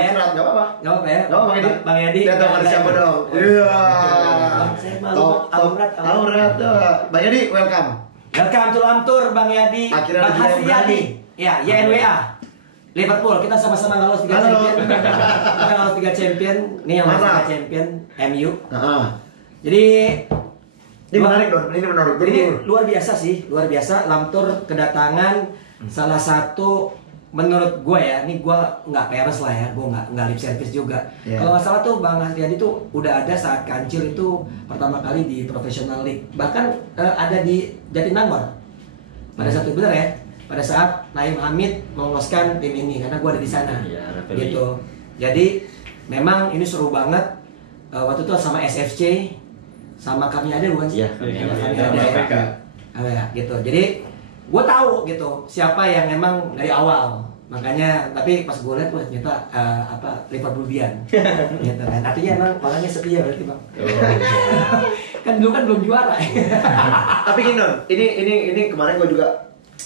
ya. Nggak apa-apa. Nggak apa-apa ya. Nggak apa-apa Edi. Bang Edi. Kita tahu siapa dong. Iya. Saya malu. Aurat. Bang Edi, welcome. Welcome to Lamtur, Bang Yadi. Akhirnya Bang ada Hasriyadi. Ya, YNWA. Liverpool, kita sama-sama nggak lolos 3 champion. Kita nggak lolos 3 champion. Nih yang lolos 3 champion, MU. Jadi ini menarik dong, ini menarik. Ini luar biasa sih, luar biasa. Lamtur kedatangan salah satu menurut gue ya, ini gue nggak peres lah ya, gue nggak lip service juga. Kalau nggak salah tuh Bang Hasriyadi tuh udah ada saat Kancil itu pertama kali di Professional League, bahkan ada di Jatinangor. Pada saat itu bener ya, pada saat Naim Hamid meloloskan tim ini karena gue ada di sana. Gitu. Jadi memang ini seru banget. Waktu itu sama SFC, sama kami ada bukan sih? Iya, kami ada. Ya, gitu. Jadi gue tahu gitu siapa yang emang dari awal, makanya tapi pas gue lihat ternyata Liverpoolian gitu kan, artinya emang orangnya setia berarti Bang. Kan dulu kan belum juara. Tapi gini Don, ini kemarin gue juga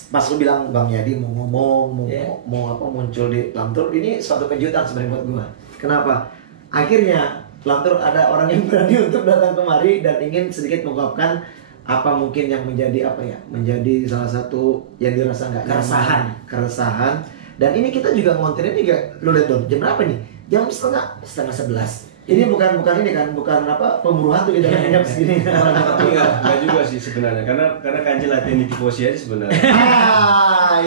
pas lu bilang Bang Yadi mau ngomong mau muncul di Lamtur, ini suatu kejutan sebenarnya buat gue. Kenapa? Akhirnya Lamtur ada orang yang berani untuk datang kemari dan ingin sedikit mengungkapkan apa mungkin yang menjadi menjadi salah satu yang dirasa nggak keresahan. Dan ini kita juga ngontenin juga, lu lihat dong jam berapa nih, jam setengah 11. Ini bukan ini kan, bukan pemburu hantu gitu kan jam segini. Tapi enggak juga sih sebenarnya, karena Kancil latihan di Tifosi aja sebenarnya.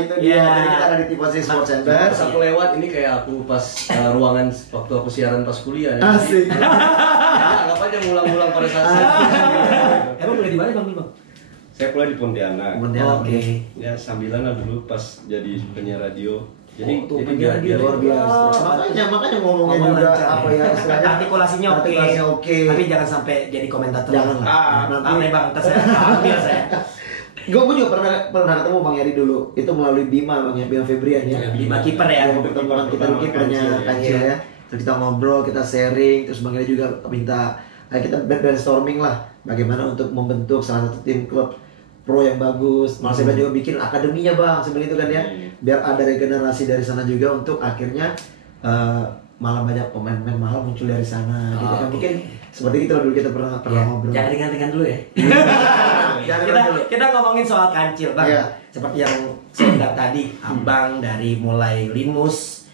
Itu dia. Jadi kita ada di Tifosi Sport Center. Pas aku lewat ini kayak aku pas ruangan waktu aku siaran pas kuliah. Asik. Anggap aja ngulang-ngulang pada saat Emang kuliah di mana Bang? Saya kuliah di Pontianak. Oke. Ya sambilan lah dulu pas jadi penyiar radio. Jadi penyiar radio luar biasa. Makanya ngomongnya juga istilahnya artikulasinya oke. Tapi jangan sampai jadi komentator. Jangan. Nanti Bang, saya ambil saya. Gue juga pernah ketemu Bang Yadi dulu. Itu melalui Bima, Bima Febrian ya. Bima kiper ya. Pertemuan kita kipernya Kancil ya. Terus kita ngobrol, kita sharing, terus Bang Yadi juga minta kita brainstorming lah bagaimana untuk membentuk salah satu tim klub pro yang bagus. Malah saya juga bikin akademinya Bang, sebenarnya itu kan ya. Biar ada regenerasi dari sana juga untuk akhirnya malah banyak pemain-pemain mahal muncul dari sana gitu kan. Mungkin seperti itu dulu kita pernah ngobrol. Jangan ringan-ringan dulu ya. kita ngomongin soal Kancil Bang. Seperti yang saya bilang tadi, Abang dari mulai Linus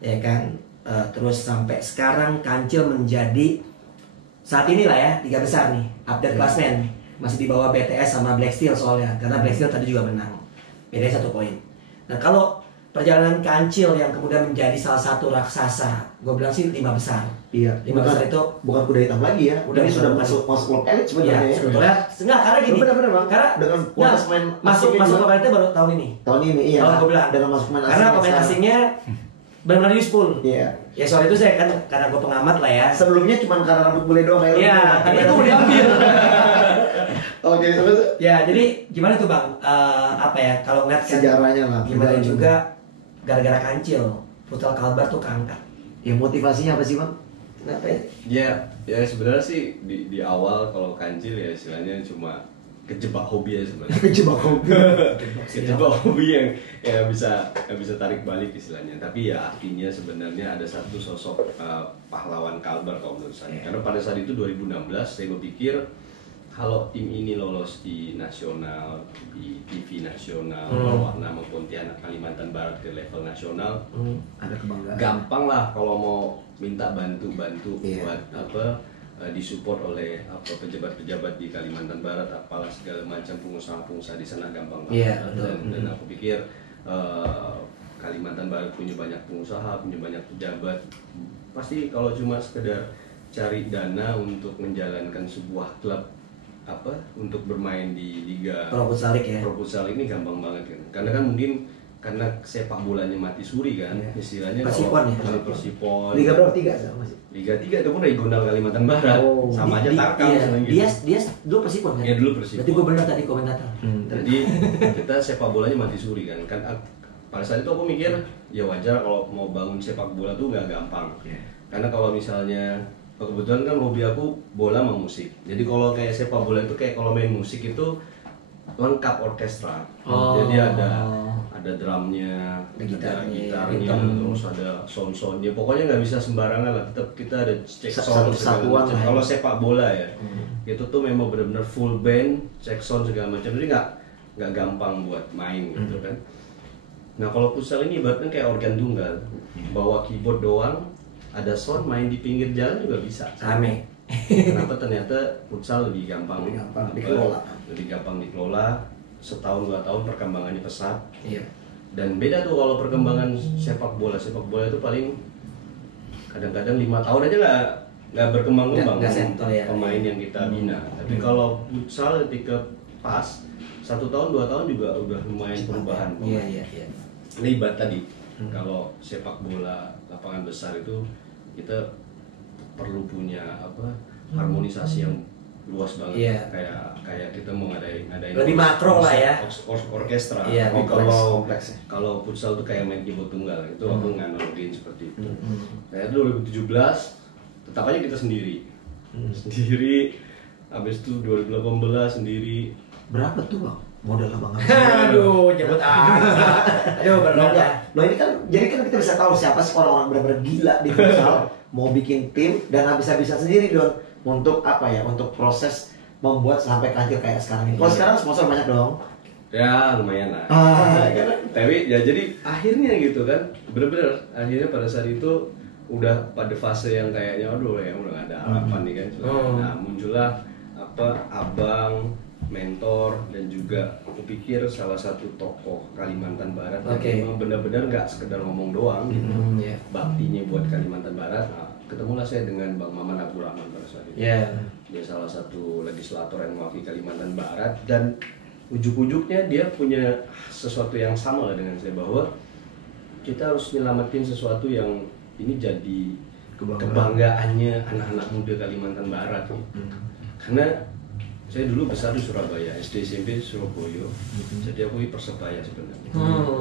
ya kan, terus sampai sekarang Kancil menjadi saat inilah ya 3 besar nih, update klasmen. Masih di bawah BTS sama Black Steel soalnya, karena Black Steel tadi juga menang, bedanya 1 poin. Nah kalau perjalanan Kancil yang kemudian menjadi salah satu raksasa, gue bilang sih 5 besar. Iya. 5 besar itu bukan kuda hitam lagi ya. Udah sudah masuk klub elit sebenarnya. Ya, sebetulnya enggak, karena gini. Benar Bang. Karena dengan pemain masuk pemain itu baru tahun ini. Tahun ini iya. Kalau gue bilang dengan masuk pemain asing. Karena pemain asingnya benar-benar useful. Iya. Ya soal itu saya kan karena gue pengamat lah ya. Sebelumnya cuma karena rambut bule doang ya. Iya, tapi itu mau diambil. Oke, ya jadi gimana tuh Bang? Kalau ngeliat sejarahnya lah. Gimana juga gara-gara Kancil, futsal Kalbar tuh keangkat. Ya motivasinya apa sih Bang? Kenapa ya? Ya sebenarnya sih di awal kalau Kancil ya istilahnya cuma kejebak hobi ya sebenarnya. Kejebak hobi yang ya bisa tarik balik istilahnya. Tapi ya artinya sebenarnya ada satu sosok pahlawan Kalbar kalau menurut saya. Karena pada saat itu 2016 saya berpikir kalau tim ini lolos di nasional, di TV nasional, bawa nama Pontianak Kalimantan Barat ke level nasional, ada kebanggaan. Gampang lah kalau mau minta bantu buat disupport oleh pejabat-pejabat di Kalimantan Barat, apalah segala macam pengusaha-pengusaha di sana gampang banget. Dan aku pikir Kalimantan Barat punya banyak pengusaha, punya banyak pejabat. Pasti kalau cuma sekedar cari dana untuk menjalankan sebuah klub untuk bermain di liga Pro Futsal ini gampang banget kan. Karena kan mungkin karena sepak bolanya mati suri kan, istilahnya Persipon Persipon. Liga berapa? 3 masih? Liga 3 itu pun regional Kalimantan Barat. Sama aja Tarkam dia dulu Persipon kan? Iya dulu Persipon. Berarti gue benar tadi komentator. Jadi kita sepak bolanya mati suri kan. Pada saat itu aku mikir ya wajar kalau mau bangun sepak bola tuh nggak gampang. Karena kalau misalnya kebetulan kan hobi aku bola sama musik. Jadi kalau kayak sepak bola itu kayak kalau main musik itu lengkap orkestra. Jadi ada ada drumnya, ada gitarnya, rhythm. terus ada sound-soundnya. Pokoknya nggak bisa sembarangan lah. Tetap kita ada cek sound Satu kesatuan lah. Kalau sepak bola ya, itu tuh memang benar-benar full band, cek sound segala macam. Jadi nggak gampang buat main gitu kan. Nah kalau futsal ini ibaratnya kayak organ tunggal, bawa keyboard doang, ada sound, main di pinggir jalan juga bisa. Rame. Kenapa ternyata futsal lebih gampang, dikelola. lebih gampang dikelola. Setahun 2 tahun perkembangannya pesat. Iya. Dan beda tuh kalau perkembangan sepak bola itu paling kadang-kadang 5 tahun aja nggak berkembang-kembang Nggak settle ya. pemain yang kita bina. Tapi kalau futsal ketika pas 1 tahun 2 tahun juga udah lumayan perubahan pemain. Iya. Libat tadi. Kalau sepak bola lapangan besar itu kita perlu punya harmonisasi yang luas banget. Iya. Kayak kita mau ngadain Lebih makro lah ya. Orkestra. Iya, Tapi kompleks. kalau futsal tuh kayak main keyboard tunggal, itu aku nganalogin seperti itu. Kayak 2017 tetap aja kita sendiri. Sendiri. Habis itu 2018 sendiri. Berapa tuh bang? Modal abang Aduh, nyebut angka. Aduh, berat ya. Loh ini kan, jadi kan kita bisa tahu siapa sih orang-orang benar-benar gila di futsal mau bikin tim dan habis-habisan sendiri Don untuk apa ya? Untuk proses membuat sampai kancil kayak sekarang ini. Kalau sekarang sponsor banyak dong. Ya lumayan lah. Karena Tapi ya jadi akhirnya gitu kan, bener-bener akhirnya pada saat itu udah pada fase yang kayaknya aduh ya udah gak ada harapan nih kan. Nah muncullah abang, mentor, dan juga aku pikir salah satu tokoh Kalimantan Barat yang memang benar-benar nggak sekedar ngomong doang gitu. Baktinya buat Kalimantan Barat. Nah, ketemulah saya dengan Bang Maman Abdurrahman pada saat itu. Dia salah satu legislator yang mewakili Kalimantan Barat, dan ujuk-ujuknya dia punya sesuatu yang sama lah dengan saya, bahwa kita harus nyelamatin sesuatu yang ini jadi kebanggaannya anak-anak muda Kalimantan Barat. Karena saya dulu besar di Surabaya, SD SMP di Surabaya, jadi aku Persebaya sebenarnya.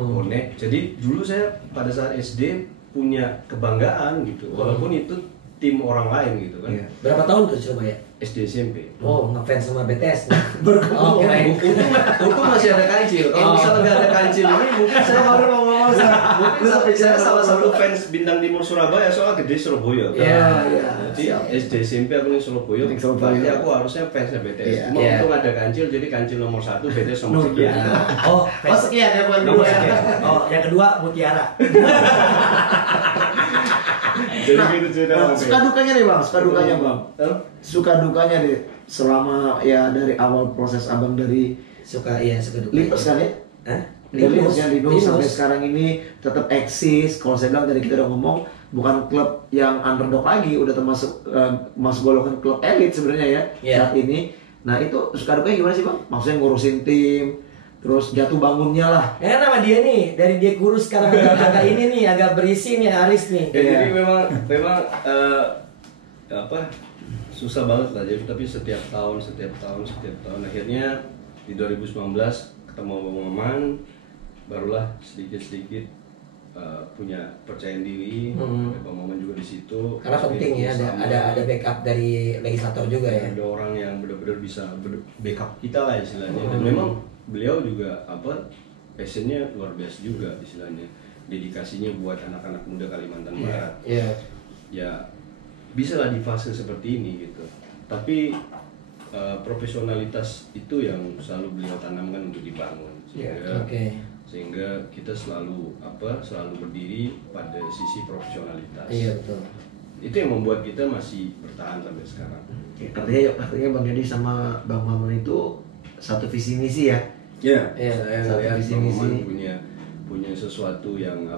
Bonek. Jadi dulu saya pada saat SD punya kebanggaan gitu, walaupun itu tim orang lain gitu kan. Berapa tahun tuh Surabaya? SD SMP. Oh, ngefans sama BTS. Untung masih ada kancil. Kalau misalnya nggak ada kancil ini, mungkin saya baru mau ngomong. Mungkin saya salah satu fans Bintang Timur Surabaya, soalnya gede Surabaya. Jadi SD SMP aku di Surabaya. Berarti aku harusnya fansnya BTS. Cuma untung ada kancil, jadi kancil nomor 1, BTS nomor sekian. Oh, sekian ya bukan nomor dua. Oh, yang kedua Mutiara. Jadi gitu cerita. Suka dukanya nih bang, suka dukanya bang. Suka dukanya deh selama ya dari awal proses abang dari suka duka. Linus kan ya? Linus sampai sekarang ini tetap eksis. Kalau saya bilang dari kita udah ngomong bukan klub yang underdog lagi, udah termasuk masuk golongan klub elit sebenarnya ya saat ini. Nah itu suka dukanya gimana sih bang? Maksudnya ngurusin tim, terus jatuh bangunnya lah. Ya nama dia nih, dari dia kurus sekarang agak ini nih, agak berisi nih Aris nih. Jadi memang susah banget lah. Jadi tapi setiap tahun akhirnya di 2019 ketemu Bang Maman, barulah sedikit punya percaya diri. Bang Maman juga di situ. Karena penting ya, ada backup dari legislator juga ya. Ada orang yang benar-benar bisa backup kita lah istilahnya. Dan memang beliau juga passionnya luar biasa juga istilahnya, dedikasinya buat anak-anak muda Kalimantan Barat. Ya bisa lah di fase seperti ini gitu. Tapi profesionalitas itu yang selalu beliau tanamkan untuk dibangun sehingga kita selalu berdiri pada sisi profesionalitas. Iya betul. Itu yang membuat kita masih bertahan sampai sekarang. Artinya Bang Deddy sama Bang Maman itu satu visi misi ya. Saya lihat Bang Maman punya sesuatu yang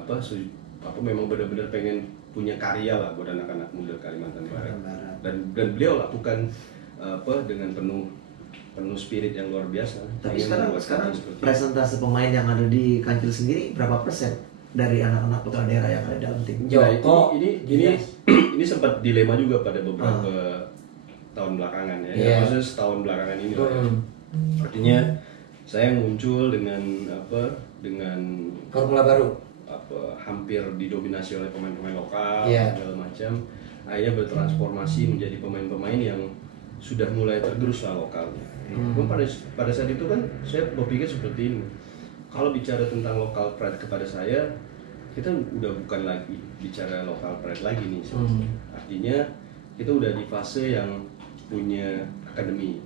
memang benar-benar pengen punya karya lah buat anak-anak muda Kalimantan Barat. Dan beliau lakukan dengan penuh spirit yang luar biasa. Tapi sekarang presentasi pemain yang ada di Kancil sendiri berapa persen dari anak-anak putra daerah yang ada dalam tim? Joko, ini sempat dilema juga pada beberapa tahun belakangan ya. Maksudnya setahun belakangan ini lah ya. Artinya saya muncul dengan formula baru, hampir didominasi oleh pemain-pemain lokal segala macam. Akhirnya bertransformasi menjadi pemain-pemain yang sudah mulai tergerus lah lokalnya. Pada saat itu kan saya berpikir seperti ini, kalau bicara tentang local pride kepada saya, kita udah bukan lagi bicara local pride lagi nih. Artinya kita udah di fase yang punya akademi.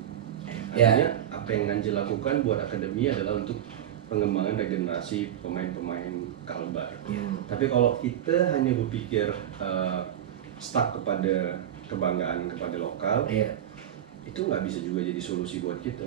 Artinya apa yang Ganjil lakukan buat akademi adalah untuk pengembangan regenerasi pemain-pemain Kalbar. Tapi kalau kita hanya berpikir stuck kepada kebanggaan kepada lokal, itu nggak bisa juga jadi solusi buat kita.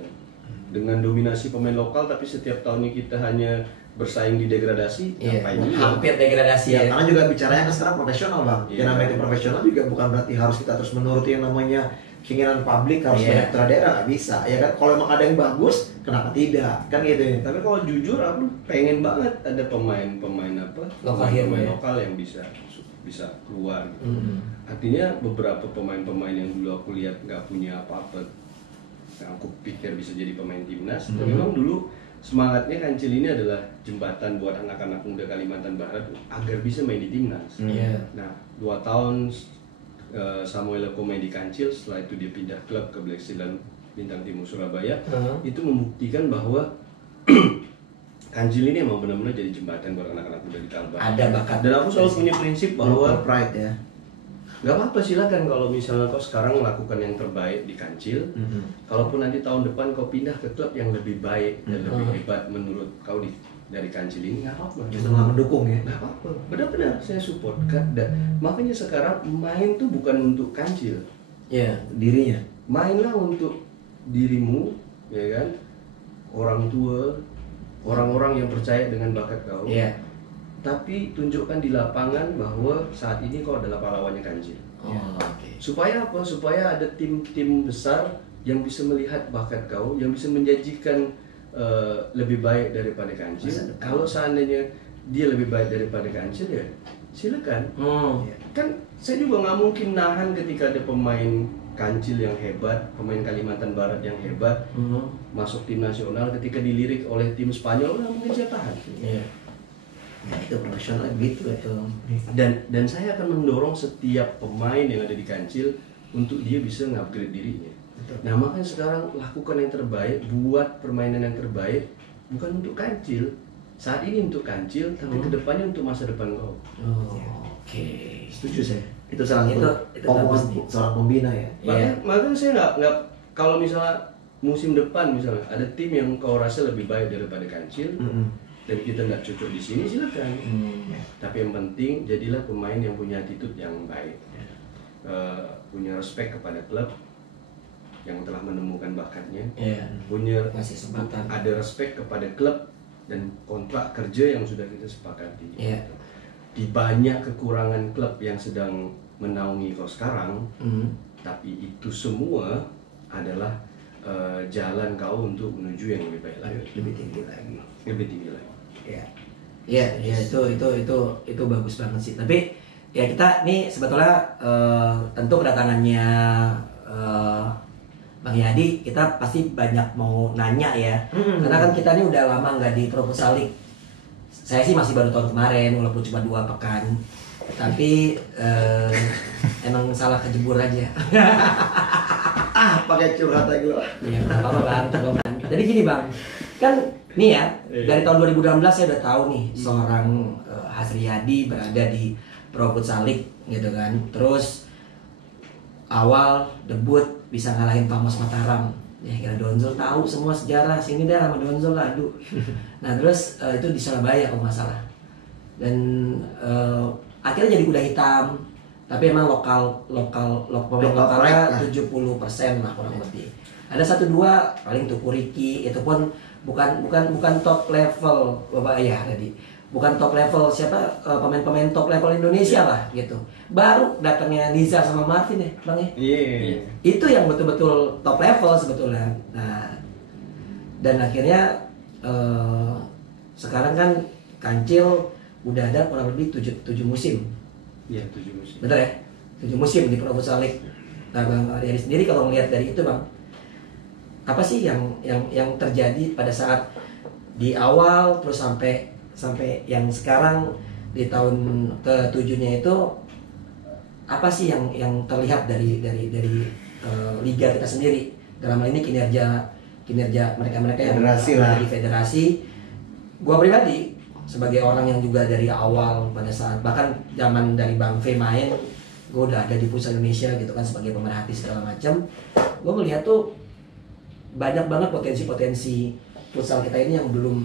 Dengan dominasi pemain lokal, tapi setiap tahunnya kita hanya bersaing di degradasi, ngapain juga? Hampir degradasi ya. Karena juga bicaranya kan sekarang profesional bang. Yang namanya tim profesional juga bukan berarti harus kita terus menuruti yang namanya keinginan publik harus banyak tradera, nggak bisa ya kan. Kalau emang ada yang bagus, kenapa tidak kan gitu ya. Tapi kalau jujur aku pengen banget ada pemain-pemain lokal yang bisa keluar gitu. Artinya beberapa pemain-pemain yang dulu aku lihat nggak punya apa-apa, yang aku pikir bisa jadi pemain timnas, memang dulu semangatnya Kancil ini adalah jembatan buat anak-anak muda Kalimantan Barat agar bisa main di timnas. Nah, 2 tahun Samuel Eko main di Kancil, setelah itu dia pindah klub ke Black Steel dan Bintang Timur Surabaya. Itu membuktikan bahwa Kancil ini emang benar-benar jadi jembatan buat anak-anak muda di Kalbar. Ada bakat. Dan aku selalu punya prinsip bahwa pride ya. Gak apa-apa, silakan kalau misalnya kau sekarang melakukan yang terbaik di Kancil. Kalaupun nanti tahun depan kau pindah ke klub yang lebih baik dan lebih hebat menurut kau dari Kancil ini, nggak apa-apa. Justru malah mendukung ya. Nggak apa-apa, benar-benar saya support. Makanya sekarang main tuh bukan untuk Kancil, dirinya. Mainlah untuk dirimu, ya kan? Orang tua, orang-orang yang percaya dengan bakat kau. Tapi tunjukkan di lapangan bahwa saat ini kau adalah pahlawannya Kancil. Supaya apa? Supaya ada tim-tim besar yang bisa melihat bakat kau, yang bisa menjanjikan lebih baik daripada Kancil. Kalau seandainya dia lebih baik daripada Kancil, ya silakan. Kan saya juga nggak mungkin nahan ketika ada pemain Kancil yang hebat, pemain Kalimantan Barat yang hebat masuk tim nasional, ketika dilirik oleh tim Spanyol, nggak mungkin saya tahan. Ya itu profesional gitu ya. Dan saya akan mendorong setiap pemain yang ada di Kancil untuk dia bisa ngupgrade dirinya. Nah, makanya sekarang lakukan yang terbaik, buat permainan yang terbaik, bukan untuk Kancil. Saat ini untuk Kancil, tapi kedepannya untuk masa depan kau. Setuju saya. Itu salah satu omongan seorang pembina ya. Makanya saya nggak kalau misalnya musim depan misalnya ada tim yang kau rasa lebih baik daripada Kancil, dan kita nggak cocok di sini, silakan. Tapi yang penting jadilah pemain yang punya attitude yang baik, punya respect kepada klub yang telah menemukan bakatnya, punya kesempatan, ada respect kepada klub dan kontrak kerja yang sudah kita sepakati. Di banyak kekurangan klub yang sedang menaungi kau sekarang, tapi itu semua adalah jalan kau untuk menuju yang lebih baik lagi, lebih tinggi lagi. Itu bagus banget sih. Tapi ya kita nih sebetulnya tentu kedatangannya Bang Yadi, kita pasti banyak mau nanya ya. Karena kan kita ini udah lama nggak di Pro Futsal League. Saya sih masih baru tahun kemarin, walaupun cuma 2 pekan. Tapi emang salah kejebur aja. Pakai curhat lagi loh. Iya, apa Bang? Jadi gini Bang, kan nih ya, dari tahun 2016 saya udah tahu nih seorang Hasriyadi berada di Pro Futsal League gitu kan. Terus awal debut bisa ngalahin Pamos Mataram. Ya kira Donzol tahu semua sejarah sini dah sama Donzol lah, aduh. Nah terus itu di Surabaya kalau nggak salah. Dan akhirnya jadi kuda hitam. Tapi emang pemain lokalnya 70% lah kurang lebih. Ada 1-2 paling Tuku Riki, itu pun bukan top level Bapak Ayah tadi. Bukan top level siapa pemain-pemain top level Indonesia lah gitu. Baru datangnya Nizar sama Martin ya, Bang ya. Itu yang betul-betul top level sebetulnya. Nah, dan akhirnya sekarang kan Kancil udah ada kurang lebih 7 musim. Iya, 7 musim. Betul ya? 7 musim di Pro Futsal League. Nah, Bang Aryadi sendiri kalau melihat dari itu, Bang, apa sih yang terjadi pada saat di awal terus sampai yang sekarang di tahun ke-7-nya itu, apa sih yang terlihat dari liga kita sendiri, dalam hal ini kinerja mereka yang federasi di federasi, Gua pribadi sebagai orang yang juga dari awal pada saat bahkan zaman dari Bang V main, gue udah ada di Futsal Indonesia gitu kan sebagai pemerhati segala macam. Gue melihat tuh banyak banget potensi-potensi futsal kita ini yang belum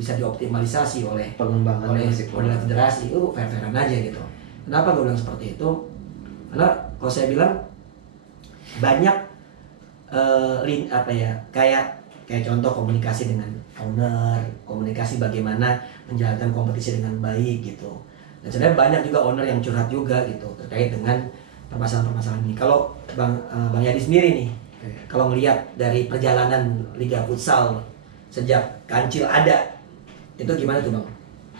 bisa dioptimalisasi oleh pengembangan oleh federasi. Itu fair-fairan aja gitu. Kenapa gue bilang seperti itu? Karena kalau saya bilang banyak kayak contoh komunikasi dengan owner, komunikasi bagaimana menjalankan kompetisi dengan baik gitu. Dan sebenarnya banyak juga owner yang curhat juga gitu terkait dengan permasalahan-permasalahan ini. Kalau Bang Yadi sendiri nih, kalau melihat dari perjalanan Liga Futsal sejak Kancil ada, itu gimana tuh Bang?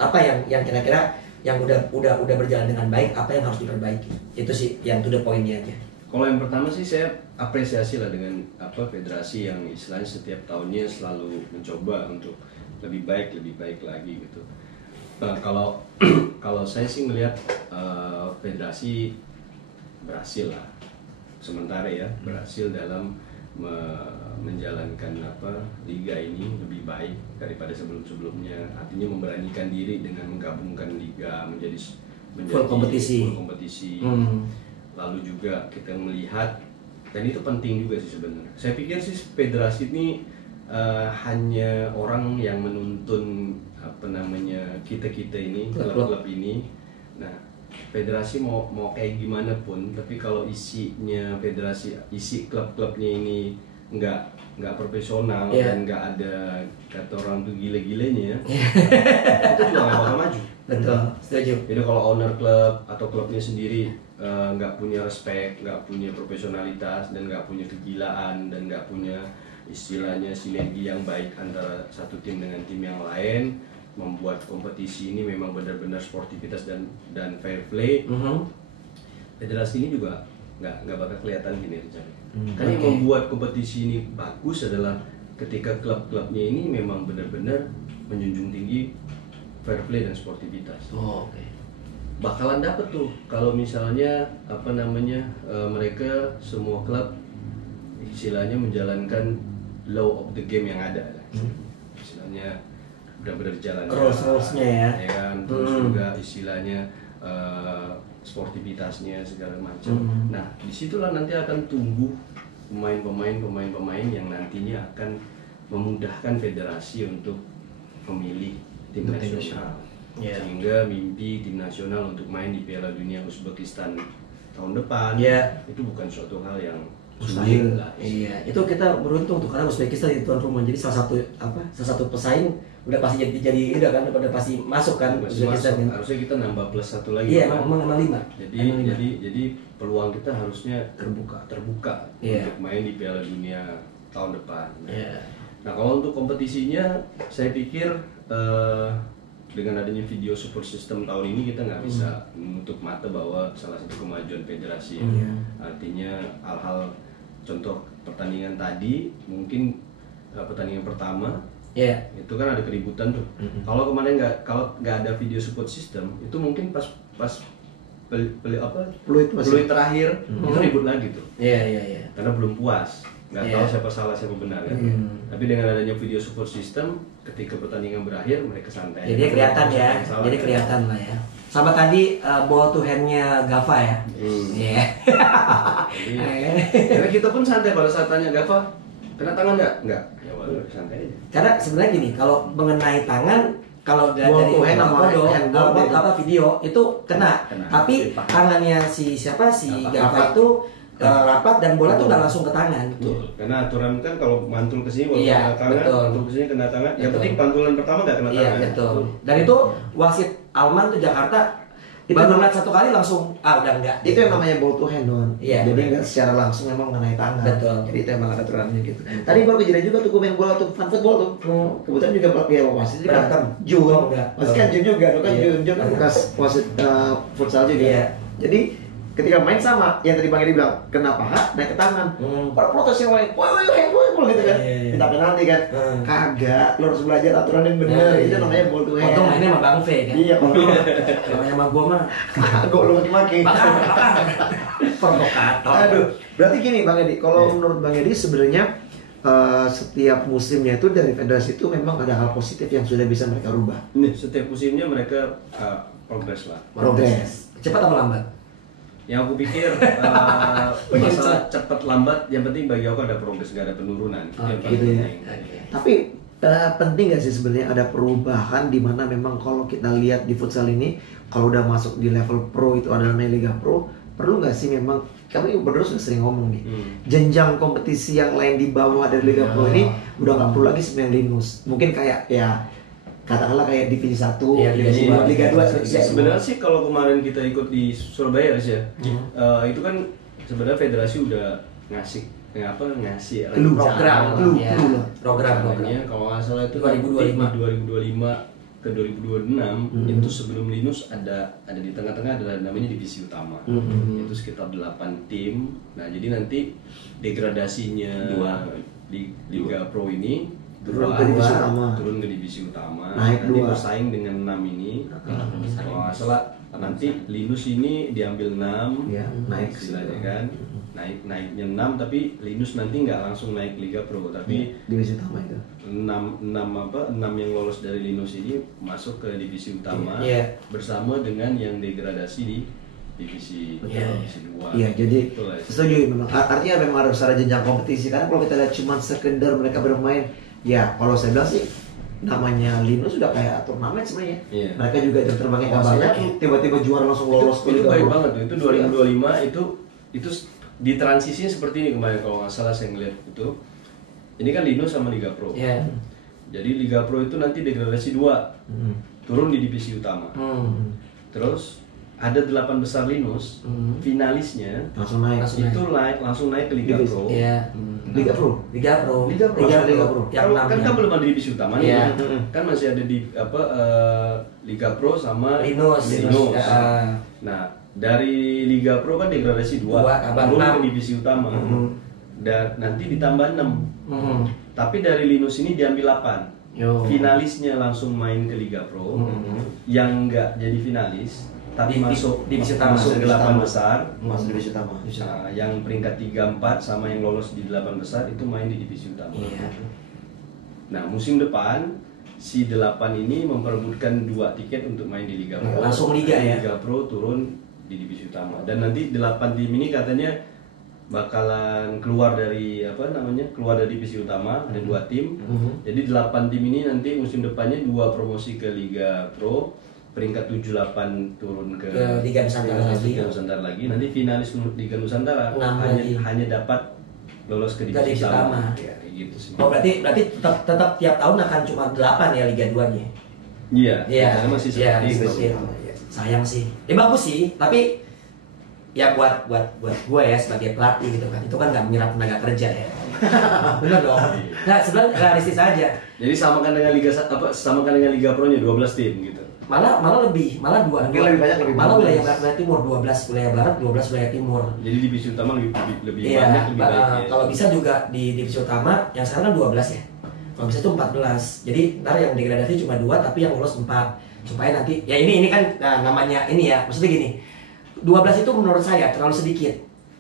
Apa yang kira-kira yang udah berjalan dengan baik, apa yang harus diperbaiki? Itu sih yang to the point-nya aja. Kalau yang pertama sih saya apresiasi lah dengan federasi yang istilahnya setiap tahunnya selalu mencoba untuk lebih baik lagi gitu. Nah, kalau saya sih melihat federasi berhasil lah sementara ya, berhasil dalam menjalankan liga ini lebih baik daripada sebelumnya. Artinya memberanikan diri dengan menggabungkan liga menjadi full kompetisi. Lalu juga kita melihat, dan itu penting juga sih sebenarnya. Saya pikir sih federasi ini hanya orang yang menuntun kita ini, klub-klub ini. Nah, federasi mau kayak gimana pun, tapi kalau isinya federasi, isi klub-klubnya ini nggak profesional dan nggak ada kata orang tuh gile-gilenya, itu juga nggak bakal maju. Betul, setuju. Jadi kalau owner klub atau klubnya sendiri nggak punya respect, nggak punya profesionalitas, dan nggak punya kegilaan, dan nggak punya istilahnya sinergi yang baik antara satu tim dengan tim yang lain, membuat kompetisi ini memang benar-benar sportivitas dan fair play, federasi ini juga nggak bakal kelihatan kinerjanya. Karena yang membuat kompetisi ini bagus adalah ketika klub-klubnya ini memang benar-benar menjunjung tinggi fair play dan sportivitas. Bakalan dapet tuh kalau misalnya mereka semua klub istilahnya menjalankan law of the game yang ada, istilahnya benar-benar jalan rules-rulesnya ya kan? Terus juga istilahnya sportivitasnya segala macam. Nah, disitulah nanti akan tumbuh pemain-pemain yang nantinya akan memudahkan federasi untuk memilih tim nasional. Sehingga mimpi tim nasional untuk main di Piala Dunia Uzbekistan tahun depan itu bukan suatu hal yang mustahil lah. Iya, itu kita beruntung tuh karena Uzbekistan itu tuan rumah, jadi salah satu pesaing udah pasti jadi udah pasti masuk kan Uzbekistan. Harusnya kita nambah plus satu lagi. Iya, emang 5. Jadi peluang kita harusnya terbuka untuk main di Piala Dunia tahun depan. Nah, kalau untuk kompetisinya saya pikir dengan adanya video support system tahun ini kita nggak bisa menutup mata bahwa salah satu kemajuan federasi. Artinya hal-hal contoh pertandingan tadi, mungkin pertandingan pertama itu kan ada keributan tuh. Kalau kemarin nggak ada video support system, itu mungkin pas peluit terakhir itu ribut lagi tuh. Karena belum puas, nggak tahu siapa salah siapa benar kan. Tapi dengan adanya video support system, ketika pertandingan berakhir mereka santai. Jadi kelihatan ya, jadi kelihatan lah ya. Sama tadi ball to hand-nya Gava ya. Karena kita pun santai pada saat tanya Gava, kena tangan nggak? Nggak. Ya waduh, santai aja. Karena sebenarnya gini, kalau mengenai tangan, kalau dari video itu kena. Tapi tangannya si Gava itu rapat dan bola tuh nggak langsung ke tangan. Betul. Karena aturan kan kalau mantul ke sini kena tangan, mantul ke sini kena tangan. Yang penting pantulan pertama nggak kena tangan. Iya, betul. Dan itu wasit Alman tuh Jakarta itu ngeliat satu kali langsung udah enggak. Itu yang namanya ball to hand doang. Jadi nggak secara langsung memang mengenai tangan. Betul. Jadi itu emang ada aturannya gitu. Tadi baru kejadian juga tuh gue main bola tuh fun football tuh. Kebetulan juga pelatih wasit berantem. Wasit kan Jun juga, kan Jun kan bekas wasit futsal juga. Jadi ketika main sama, yang tadi Bang Edi bilang kena paha, naik ke tangan. Para protes yang lain, woi gitu kan, minta penalti kan. Kagak, lo harus belajar aturan yang benar. Itu namanya ball to hand. Untung mainnya sama Bang V kan. Iya, kalau namanya sama gua mah kagak lo maki-maki. Provokator. Aduh, berarti gini Bang Edi, kalau menurut Bang Edi sebenarnya setiap musimnya itu dari federasi itu memang ada hal positif yang sudah bisa mereka rubah. Nih, setiap musimnya mereka progres lah. Progres. Cepat apa lambat? Yang aku pikir masalah cepat lambat, yang penting bagi aku ada progres, nggak ada penurunan. Itu yang paling gitu ya. penting. Tapi penting nggak sih sebenarnya ada perubahan di mana memang kalau kita lihat di futsal ini, kalau udah masuk di level pro itu ada namanya Liga Pro, perlu nggak sih memang kami berdua sudah sering ngomong nih, jenjang kompetisi yang lain di bawah dari Liga Pro ini udah nggak perlu lagi sebenarnya Linus. Mungkin kayak ya katakanlah kayak divisi 1, divisi 2, Liga 2. Sebenarnya sih kalau kemarin kita ikut di Surabaya ya, itu kan sebenarnya federasi udah ngasih program namanya kalau nggak salah itu 2025 ke 2026 itu sebelum Linus ada di tengah-tengah adalah namanya divisi utama, itu sekitar 8 tim. Nah jadi nanti degradasinya di Liga Pro ini turun ke divisi utama, nanti bersaing dengan 6 ini. Kalau nggak salah nanti Linus ini diambil 6, naik istilahnya kan, naiknya 6, tapi Linus nanti nggak langsung naik Liga Pro, tapi divisi utama itu 6 yang lolos dari Linus ini masuk ke divisi utama bersama dengan yang degradasi di divisi 2. Iya, jadi setuju memang. Artinya memang harus ada jenjang kompetisi, karena kalau kita lihat cuma sekedar mereka bermain, ya kalau saya bilang sih namanya Linus sudah kayak turnamen sebenarnya. Mereka juga terbangnya nggak banyak, tiba-tiba juara langsung lolos itu baik banget tuh. Itu 2025 itu di transisinya seperti ini kemarin kalau nggak salah saya ngeliat itu. Ini kan Linus sama Liga Pro. Jadi Liga Pro itu nanti degradasi 2, turun di divisi utama. Terus ada 8 besar Linus, finalisnya langsung naik ke Liga Pro. Liga Pro. Kan belum ada divisi utama nih. Kan masih ada di Liga Pro sama Linus. Nah, dari Liga Pro kan degradasi 2, turun ke divisi utama. Dan nanti ditambah 6. Tapi dari Linus ini diambil 8. Finalisnya langsung main ke Liga Pro. Yang enggak jadi finalis tapi masuk divisi utama, masuk ke 8 besar, masuk divisi utama. Yang peringkat 3, 4 sama yang lolos di 8 besar itu main di divisi utama. Nah, musim depan si 8 ini memperebutkan 2 tiket untuk main di Liga Pro. Langsung Liga ya. Liga Pro turun di divisi utama. Dan nanti 8 tim ini katanya bakalan keluar dari keluar dari divisi utama, ada 2 tim. Jadi 8 tim ini nanti musim depannya 2 promosi ke Liga Pro. Peringkat 7-8 turun ke Liga Nusantara lagi. Nanti finalis Liga Nusantara hanya dapat lolos ke divisi utama. Ya, kayak gitu sih. Oh, berarti tetap tiap tahun akan cuma 8 ya Liga 2-nya. Iya, masih seperti itu. Sayang sih. Bagus sih, tapi ya buat gue ya sebagai pelatih gitu kan. Itu kan nggak menyerap tenaga kerja ya. Benar dong. Nah, sebenarnya realistis aja. Jadi samakan dengan Liga Pro-nya 12 tim gitu. Malah lebih 2. Lebih banyak. Malah wilayah barat, wilayah timur, 12 wilayah barat, 12 wilayah timur. Jadi divisi utama lebih banyak, lebih baik. Kalau bisa juga di divisi utama yang sekarang kan 12 ya. Kalau bisa itu 14. Jadi ntar yang degradasi cuma 2 tapi yang lolos 4. Supaya nanti ya ini kan namanya ini ya. Maksudnya gini. 12 itu menurut saya terlalu sedikit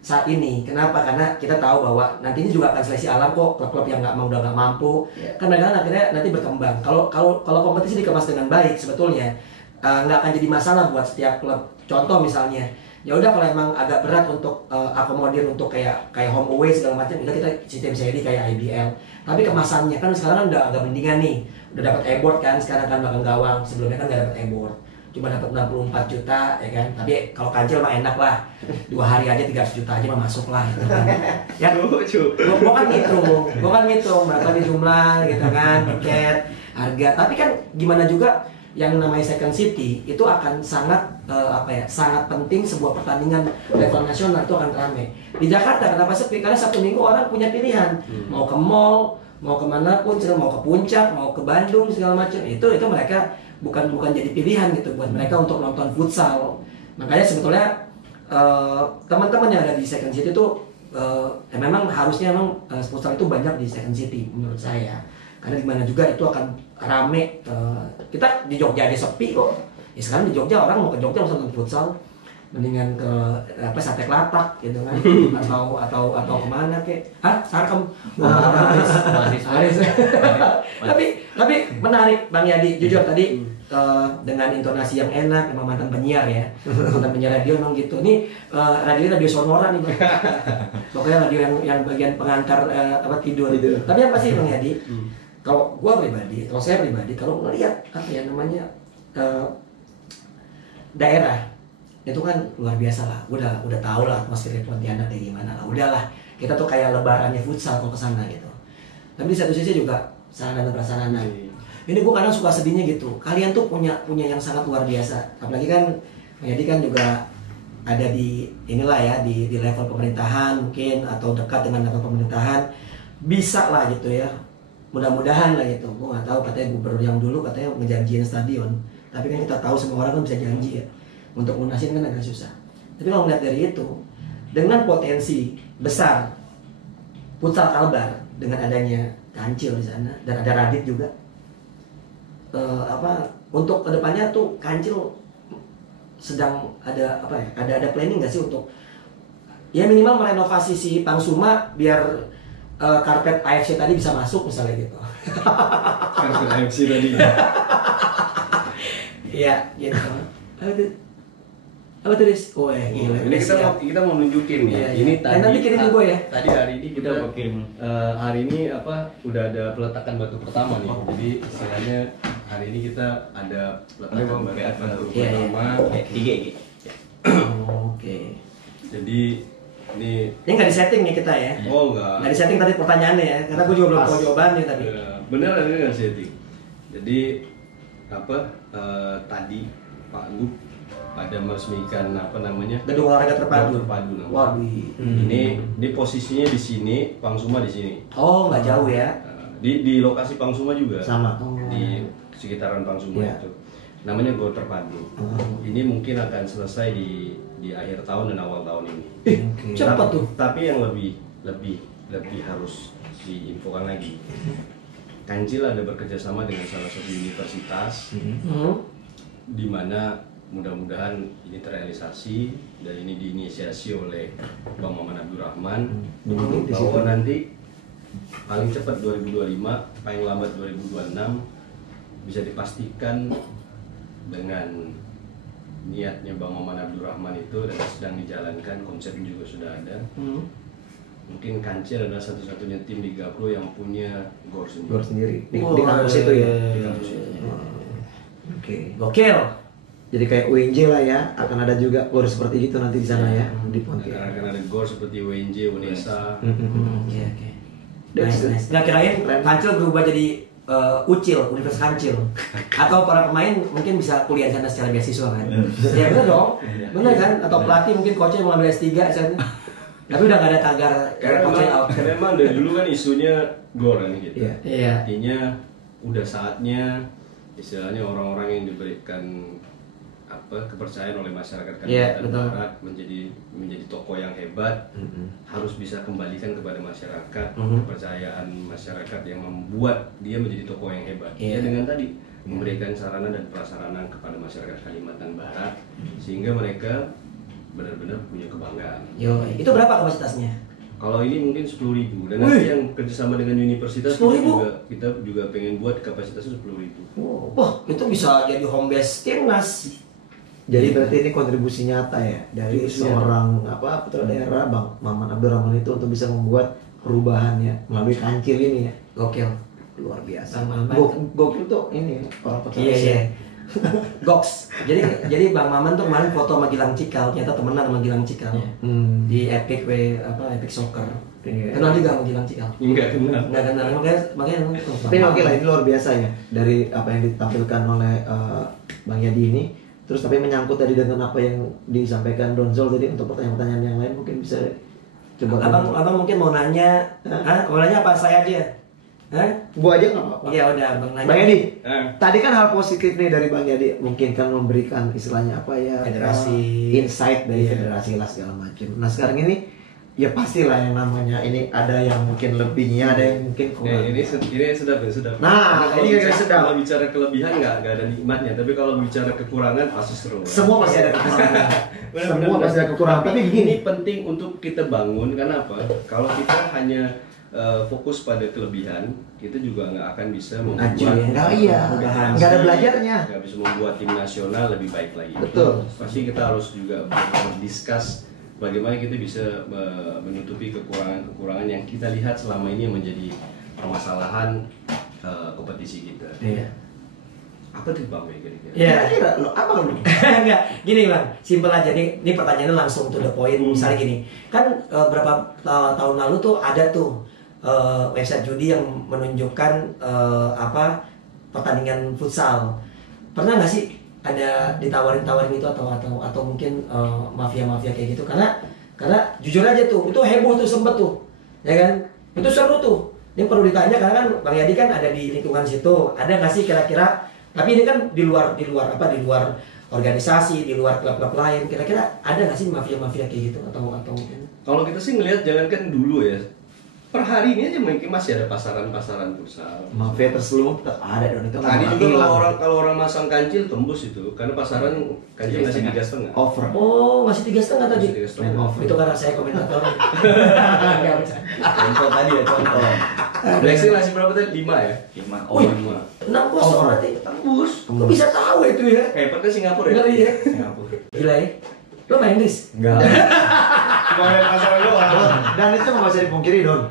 saat ini. Kenapa? Karena kita tahu bahwa nantinya juga akan seleksi alam kok, klub-klub yang udah nggak mampu. Kadang-kadang akhirnya nanti berkembang. Kalau kompetisi dikemas dengan baik sebetulnya nggak akan jadi masalah buat setiap klub. Contoh misalnya, ya udah kalau emang agak berat untuk akomodir untuk kayak home away segala macam, udah kita sistem CID kayak IBL. Tapi kemasannya kan sekarang kan udah agak mendingan nih. Udah dapat e-board kan, sekarang kan belakang gawang. Sebelumnya kan nggak dapat e-board. Cuma dapat 64 juta ya kan, tapi kalau kancil mah enak lah, 2 hari aja 300 juta aja mah masuk lah gitu kan. Ya, gua kan ngitung berapa di jumlah gitu kan, tiket, harga. Tapi kan gimana juga yang namanya second city itu akan sangat sangat penting. Sebuah pertandingan level nasional itu akan ramai. Di Jakarta kenapa sepi? Karena Sabtu Minggu orang punya pilihan, mau ke mall, mau kemana pun, mau ke puncak, mau ke Bandung segala macam. Itu mereka bukan jadi pilihan gitu buat mereka untuk nonton futsal. Makanya sebetulnya teman-teman yang ada di Second City itu memang harusnya futsal itu banyak di Second City menurut saya. Karena dimana juga itu akan rame. Kita di Jogja aja sepi kok. Ya sekarang di Jogja orang mau ke Jogja nonton futsal. mendingan ke apa sate kelatak gitu kan atau kemana kek Sarkem Haris. tapi menarik Bang Yadi, jujur tadi dengan intonasi yang enak, emang mantan penyiar ya, mantan penyiar radio emang gitu. Ini radio sonora nih Bang. Pokoknya radio yang bagian pengantar tidur. Tapi yang pasti Bang Yadi, kalau saya pribadi kalau ngelihat apa ya namanya daerah itu kan luar biasa lah, udah tahu lah atmosfer Pontianak kayak gimana lah, udahlah kita tuh kayak lebarannya futsal kalau kesana gitu. Tapi di satu sisi juga sarana dan prasarana. Ini gue kadang suka sedihnya gitu. Kalian tuh punya yang sangat luar biasa. Apalagi kan Yadi kan juga ada di inilah ya di level pemerintahan mungkin atau dekat dengan level pemerintahan. Bisa lah gitu ya. Mudah-mudahan lah gitu. Gue nggak tahu, katanya gubernur yang dulu katanya ngejanjiin stadion. Tapi kan kita tahu semua orang kan bisa janji ya. Untuk lunasin kan agak susah. Tapi kalau melihat dari itu, dengan potensi besar futsal Kalbar dengan adanya Kancil di sana dan ada Radit juga. Untuk kedepannya tuh Kancil sedang ada apa ya? Ada planning nggak sih untuk ya minimal merenovasi si Pangsuma biar karpet AFC tadi bisa masuk misalnya gitu. Karpet AFC tadi. Iya, gitu. Apa tuh Riz? Oh gila. Ini kita mau nunjukin ya. Ini tadi. Nanti kirim ke gue ya. Tadi hari ini kita hari ini udah ada peletakan batu pertama nih. Jadi istilahnya hari ini kita ada peletakan batu pertama. Oke. Jadi ini nggak disetting nih kita ya? Oh enggak. Nggak disetting tadi pertanyaannya ya, karena gue juga belum tahu jawabannya tadi. Bener ini nggak setting. Jadi tadi Pak Gub ada meresmikan gedung olahraga terpadu. Waduh. Ini posisinya di sini, Pangsuma di sini. Oh nggak jauh ya? Di lokasi Pangsuma juga. Sama. Di sekitaran Pangsuma itu. Namanya Gor Terpadu. Ini mungkin akan selesai di akhir tahun dan awal tahun ini. Cepat tuh. Tapi yang lebih harus diinfokan lagi. Kancil ada bekerjasama dengan salah satu universitas, di mana mudah-mudahan ini terrealisasi dan ini diinisiasi oleh Bang Maman Abdurrahman, bahwa nanti paling cepat 2025, paling lambat 2026 bisa dipastikan dengan niatnya Bang Maman Abdurrahman itu dan sedang dijalankan, konsepnya juga sudah ada. Mungkin Kancil adalah satu-satunya tim di Gapro yang punya gor sendiri. Di kampus itu ya. Di kampus itu. Oke. Gokil. Jadi kayak UNJ lah ya, akan ada juga gor seperti itu nanti di sana ya, di Pontianak. Akan ada gor seperti UNJ, UNESA. Oke. Nice. Nggak kirain Kancil berubah jadi Ucil, Universitas Kancil. Atau para pemain mungkin bisa kuliah di sana secara beasiswa kan? Ya benar dong, benar kan? Atau pelatih mungkin coachnya mau ambil S3 sana. Tapi udah nggak ada tagar coaching out. Memang dari dulu kan isunya gor kan gitu. Iya. Artinya udah saatnya istilahnya orang-orang yang diberikan kepercayaan oleh masyarakat Kalimantan Barat menjadi tokoh yang hebat, harus bisa kembalikan kepada masyarakat kepercayaan masyarakat yang membuat dia menjadi tokoh yang hebat. Ya dengan tadi memberikan sarana dan prasarana kepada masyarakat Kalimantan Barat sehingga mereka benar-benar punya kebanggaan. Itu berapa kapasitasnya? Kalau ini mungkin 10.000 dan nanti yang kerjasama dengan universitas kita juga pengen buat kapasitasnya 10.000. Wah, itu bisa jadi home base timnas. Jadi berarti ini kontribusi nyata ya dari seorang putra daerah Bang Maman Abdurrahman itu untuk bisa membuat perubahannya melalui Kancil ini ya. Gokil. Luar biasa. Gokil tuh ini orang percaya. Iya. Goks. Jadi Bang Maman tuh kemarin foto sama Gilang Cikal, ternyata temenan sama Gilang Cikal. Di Epic Epic Soccer. Kenal juga sama Gilang Cikal? Enggak kenal. Makanya tapi oke lah, ini luar biasa ya dari apa yang ditampilkan oleh Bang Yadi ini. Terus tapi menyangkut tadi dengan apa yang disampaikan Donzol tadi, untuk pertanyaan-pertanyaan yang lain mungkin bisa coba. Abang mungkin mau nanya, mau nanya apa saya aja? Gua aja nggak apa-apa. Iya udah, Bang nanya. Bang Yadi, tadi kan hal positif nih dari Bang Yadi, mungkin kan memberikan istilahnya apa ya, federasi, insight dari federasi lah segala macam. Nah sekarang ini ya pastilah yang namanya ini ada yang mungkin lebihnya, ada yang mungkin kurang. Ini sedap. Nah, ini kira-kira sedap. Kalau bicara kelebihan nggak ada nikmatnya, tapi kalau bicara kekurangan pasti seru. Semua pasti ada kekurangan. Semua pasti ada kekurangan. Tapi ini penting untuk kita bangun, karena apa? Kalau kita hanya fokus pada kelebihan, kita juga nggak akan bisa membuat nggak ada belajarnya, nggak bisa membuat tim nasional lebih baik lagi. Betul. Pasti kita harus juga berdiskus bagaimana kita bisa menutupi kekurangan-kekurangan yang kita lihat selama ini yang menjadi permasalahan kompetisi kita. Iya. Apa tuh Bang kira-kira? Ya. Kira lo apa lo? Enggak, gini Bang, simpel aja nih. Ini pertanyaannya langsung to the point. Misalnya gini, kan berapa tahun lalu tuh ada tuh website judi yang menunjukkan pertandingan futsal. Pernah nggak sih ada ditawarin itu atau mungkin mafia kayak gitu? Karena jujur aja tuh, itu heboh tuh, sempet tuh, ya kan? Itu seru tuh. Ini perlu ditanya karena kan Bang Yadi kan ada di lingkungan situ. Ada nggak sih kira-kira? Tapi ini kan di luar organisasi, di luar klub-klub lain. Kira-kira ada nggak sih mafia kayak gitu atau mungkin? Kalau kita sih ngelihat jangankan dulu ya, per hari ini aja mungkin masih ada pasaran futsal. Mafia terselubung tetap ada dong itu. Tadi juga kalau orang masang kancil tembus itu, karena pasaran kancil ngasih 3,5. Over. Oh, ngasih 3,5 tadi. 3,5. Itu karena saya komentator. Contoh tadi ya, contoh. Lexi ngasih berapa tadi? 5 ya? 5. Oh, 5. 6-0 berarti. Tembus. Kok bisa tahu itu ya? Hebatnya Singapura ya? Ngeri ya? Singapura. Gila ya? Lo main Inggris? Enggak. Cuma main pasaran doang. Dan itu nggak bisa dipungkiri Don.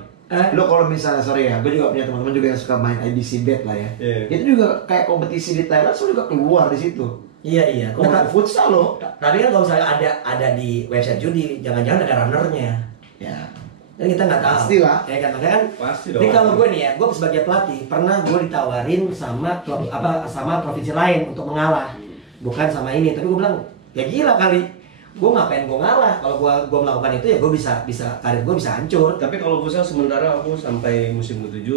Lo kalau misalnya, sorry ya, gue juga punya teman-teman juga yang suka main IBC Bet lah ya. Itu juga kayak kompetisi di Thailand, so juga keluar di situ. Iya. Kompetisi futsal lo. Tapi kan kalau misalnya ada di website judi, jangan-jangan ada runnernya. Ya. Dan kita nggak tahu. Pastilah. Ya kan, makanya kan. Pasti dong. Jadi kalau gue nih ya, gue sebagai pelatih pernah gue ditawarin sama klub sama provinsi lain untuk mengalah, bukan sama ini. Tapi gue bilang ya gila kali. Gue ngapain gue ngalah? Kalau gue melakukan itu ya gue bisa karir gue bisa hancur. Tapi kalau futsal sementara aku sampai musim ke-7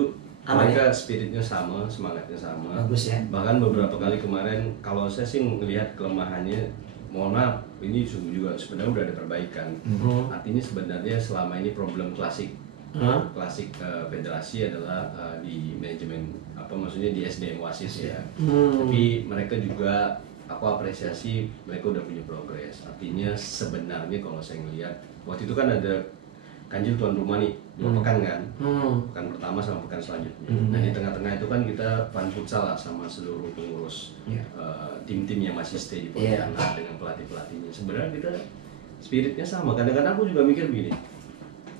aman mereka ya? Spiritnya sama, semangatnya sama. Bagus ya. Bahkan beberapa kali kemarin kalau saya sih melihat kelemahannya, mohon maaf, ini juga sebenarnya udah ada perbaikan. Artinya sebenarnya selama ini problem klasik federasi adalah di manajemen, maksudnya di SDM wasit ya. Tapi mereka juga, aku apresiasi mereka udah punya progres. Artinya sebenarnya kalau saya ngelihat waktu itu kan ada Kancil tuan rumah nih 2 pekan kan, pekan pertama sama pekan selanjutnya. Nah di tengah-tengah itu kan kita fun futsal lah sama seluruh pengurus tim-tim yang masih stay di Pontianak dengan pelatihnya. Sebenarnya kita spiritnya sama. Kadang-kadang aku juga mikir begini,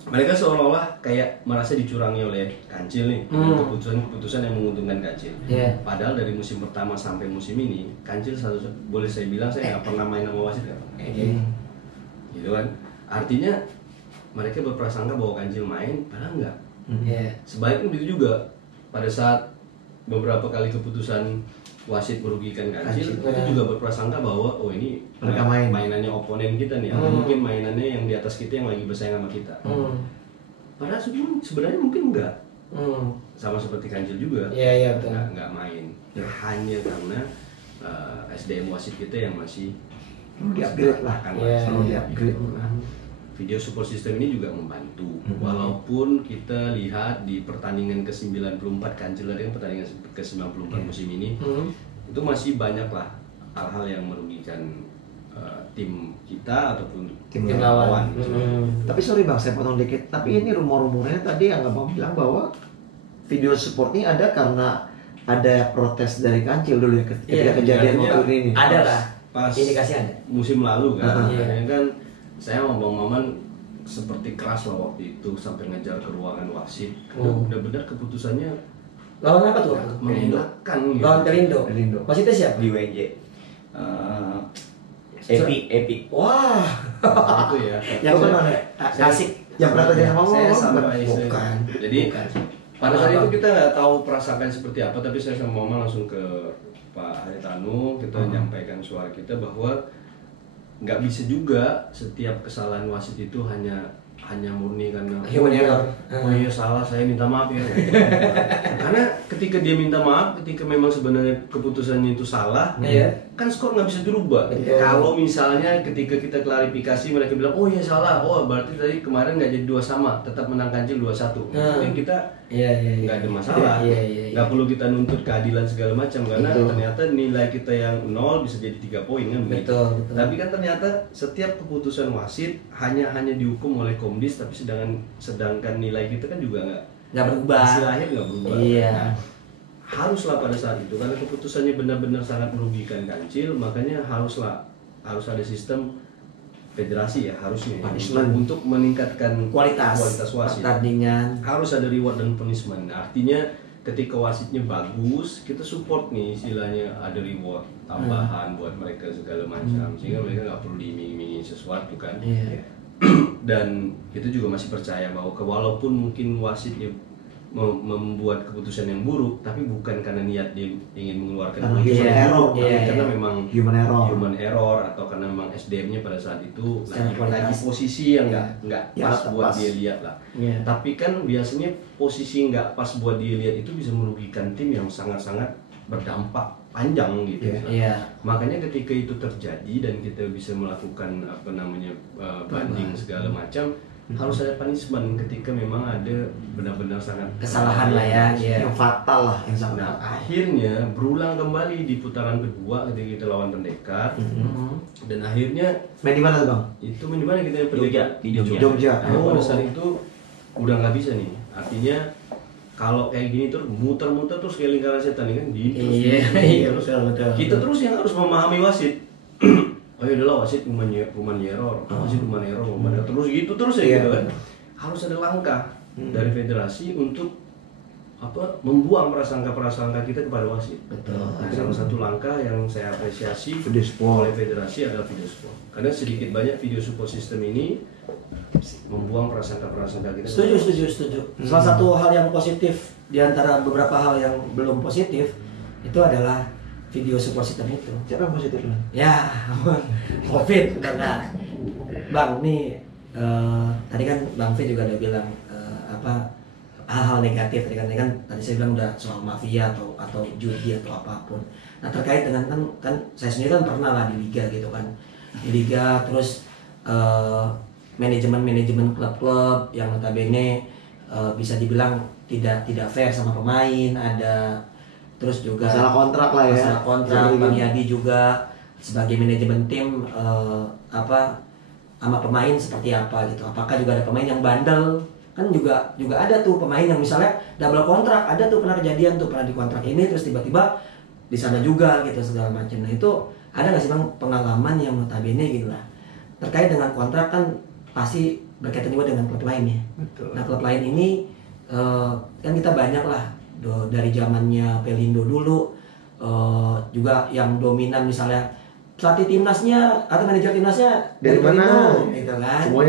mereka seolah-olah kayak merasa dicurangi oleh Kancil nih, keputusan yang menguntungkan Kancil. Padahal dari musim pertama sampai musim ini, Kancil boleh saya bilang saya nggak pernah main sama wasit kan? Gitu kan? Artinya mereka berprasangka bahwa Kancil main, padahal enggak. Sebaliknya begitu juga pada saat beberapa kali keputusan wasit merugikan Kancil, itu juga berprasangka bahwa oh ini mereka mainannya oponen kita nih, atau mungkin mainannya yang di atas kita yang lagi bersaing sama kita. Padahal sebenarnya mungkin enggak. Sama seperti Kancil juga. Iya betul. Enggak main. Hanya karena SDM wasit kita yang masih di-upgrade lah kan. Di-upgrade. Video support system ini juga membantu. Walaupun kita lihat di pertandingan ke-94 Kancil tadi kan pertandingan ke-94 musim ini, itu masih banyak lah hal-hal yang merugikan tim kita ataupun tim lawan. Tapi sorry Bang, saya potong dikit. Tapi ini rumor-rumornya tadi yang Abang bilang bahwa video support ini ada karena ada protes dari Kancil dulu ya ketika kejadian waktu ini. Ada lah. Pas indikasi ada. Musim lalu kan, kan saya sama Bang Maman seperti keras lah waktu itu sampai ngejar ke ruangan wasit. Benar-benar keputusannya lawan apa tuh? Menindakkan gitu. Lawan Perindo. Wasitnya siapa? Di WJ. Epi. Wah. Itu ya. Yang mana? Kasih. Yang pernah tanya sama Saya sampai bukan. Jadi pada saat itu kita nggak tahu perasaan seperti apa, tapi saya sama Mama langsung ke Pak Haritanu, kita menyampaikan suara kita bahwa nggak bisa juga setiap kesalahan wasit itu hanya hanya murni karena Human error. Oh iya salah, saya minta maaf ya. Karena ketika dia minta maaf, ketika memang sebenarnya keputusannya itu salah, kan skor nggak bisa dirubah. Kalau misalnya ketika kita klarifikasi mereka bilang oh iya salah, oh berarti tadi kemarin nggak jadi 2 sama, tetap menang Kancil 2-1. Tapi kita nggak ada masalah, nggak perlu kita nuntut keadilan segala macam karena ternyata nilai kita yang 0 bisa jadi 3 poin kan. Betul. Tapi kan ternyata setiap keputusan wasit hanya dihukum oleh Komdis, tapi sedangkan nilai kita kan juga nggak berubah. Hasil akhir nggak berubah. Iya. Nah, haruslah pada saat itu karena keputusannya benar-benar sangat merugikan Kancil, makanya harus ada sistem federasi ya harusnya untuk meningkatkan kualitas wasit. Pertandingan. Harus ada reward dan punishment. Artinya ketika wasitnya bagus, kita support nih istilahnya ada reward tambahan buat mereka segala macam sehingga mereka nggak perlu diiming-imingi sesuatu kan. Dan kita juga masih percaya bahwa walaupun mungkin wasitnya membuat keputusan yang buruk, tapi bukan karena niat dia ingin mengeluarkan human error, karena memang human error atau karena memang SDM-nya pada saat itu lagi posisi yang nggak pas buat dia lihat lah. Tapi kan biasanya posisi nggak pas buat dia lihat itu bisa merugikan tim yang sangat-sangat berdampak panjang gitu. Makanya ketika itu terjadi dan kita bisa melakukan banding segala macam, harus ada punishment ketika memang ada benar-benar sangat kesalahan lah ya, yang fatal lah yang sangat. Nah, akhirnya berulang kembali di putaran kedua ketika kita lawan Pendekar. Dan akhirnya main di mana tuh Bang? Itu main di mana kita Pendekar? Di Jogja. Nah, pada saat itu udah nggak bisa nih. Artinya kalau kayak gini terus muter-muter terus kayak lingkaran setan kan terus betul. Kita terus yang harus memahami wasit. Oh ya udahlah wasit human error, wasit human error, terus gitu terus ya gitu kan. Harus ada langkah dari federasi untuk membuang prasangka kita kepada wasit. Betul. Nah, salah satu langkah yang saya apresiasi oleh federasi adalah video support. Karena sedikit banyak video support system ini membuang prasangka kita. Setuju. Salah satu hal yang positif di antara beberapa hal yang belum positif itu adalah video support system itu. Siapa yang positif? Ya, COVID udah Bang, nih tadi kan Bang V juga udah bilang hal-hal negatif tadi saya bilang udah soal mafia atau judi atau apapun. Nah, terkait dengan kan saya sendiri kan pernah lah di liga gitu kan. Di liga terus manajemen klub-klub yang notabene bisa dibilang tidak fair sama pemain, ada terus juga masalah kontrak lah ya. Masalah kontrak, Bang Yadi juga sebagai manajemen tim sama pemain seperti apa gitu. Apakah juga ada pemain yang bandel? Kan juga ada tuh pemain yang misalnya double kontrak, ada tuh pernah kejadian tuh pernah dikontrak ini terus tiba-tiba di sana juga gitu segala macam. Nah, itu ada nggak sih Bang pengalaman yang notabene gitu lah. Terkait dengan kontrak kan pasti berkaitan juga dengan klub lain ya. Betul. Nah, klub lain ini kan kita banyak lah dari zamannya Pelindo dulu juga yang dominan misalnya pelatih timnasnya atau manajer timnasnya dari mana gitu kan, semua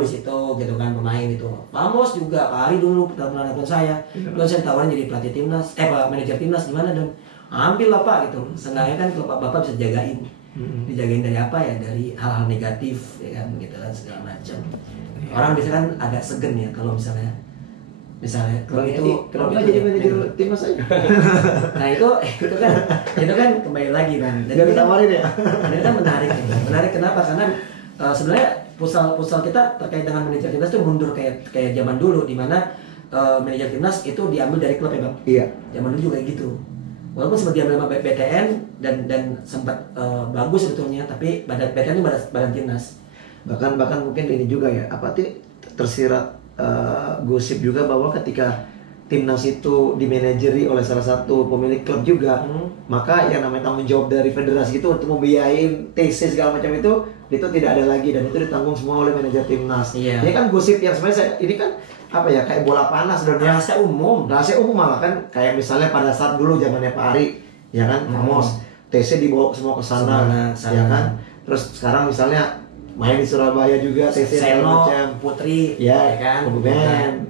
di situ gitu kan, pemain itu Pamos juga Pak Ali dulu pernah nelfon saya dan saya tawarin jadi pelatih timnas manajer timnas gimana dan ambil lah Pak gitu. Senangnya kan kalau bapak bisa dijagain dari apa ya, dari hal-hal negatif ya kan gitu kan segala macam. Orang biasanya kan agak segen ya kalau misalnya klub itu kenapa jadi manajer timnas aja? Nah itu kan kembali lagi kan. Jadi ditawarin ya. Ini kan menarik kenapa? Karena sebenarnya futsal kita terkait dengan manajer timnas itu mundur kayak zaman dulu di mana manajer timnas itu diambil dari klub ya Bang. Iya. Zaman dulu juga gitu. Walaupun sempat diambil sama BTN dan sempat bagus sebetulnya, tapi BTN itu badan timnas. Bahkan mungkin ini juga ya, tersirat gosip juga bahwa ketika timnas itu dimanajeri oleh salah satu pemilik klub juga, maka yang namanya tanggung jawab dari federasi itu untuk membiayain TC segala macam itu tidak ada lagi dan itu ditanggung semua oleh manajer timnas. Iya. Ini kan gosip yang sebenarnya ini kan kayak bola panas dan rahasia umum malah kan, kayak misalnya pada saat dulu zamannya Pak Ari ya kan, Famos TC dibawa semua ke sana ya kan. Terus sekarang misalnya main di Surabaya juga TC Seno, macam Putri ya kan,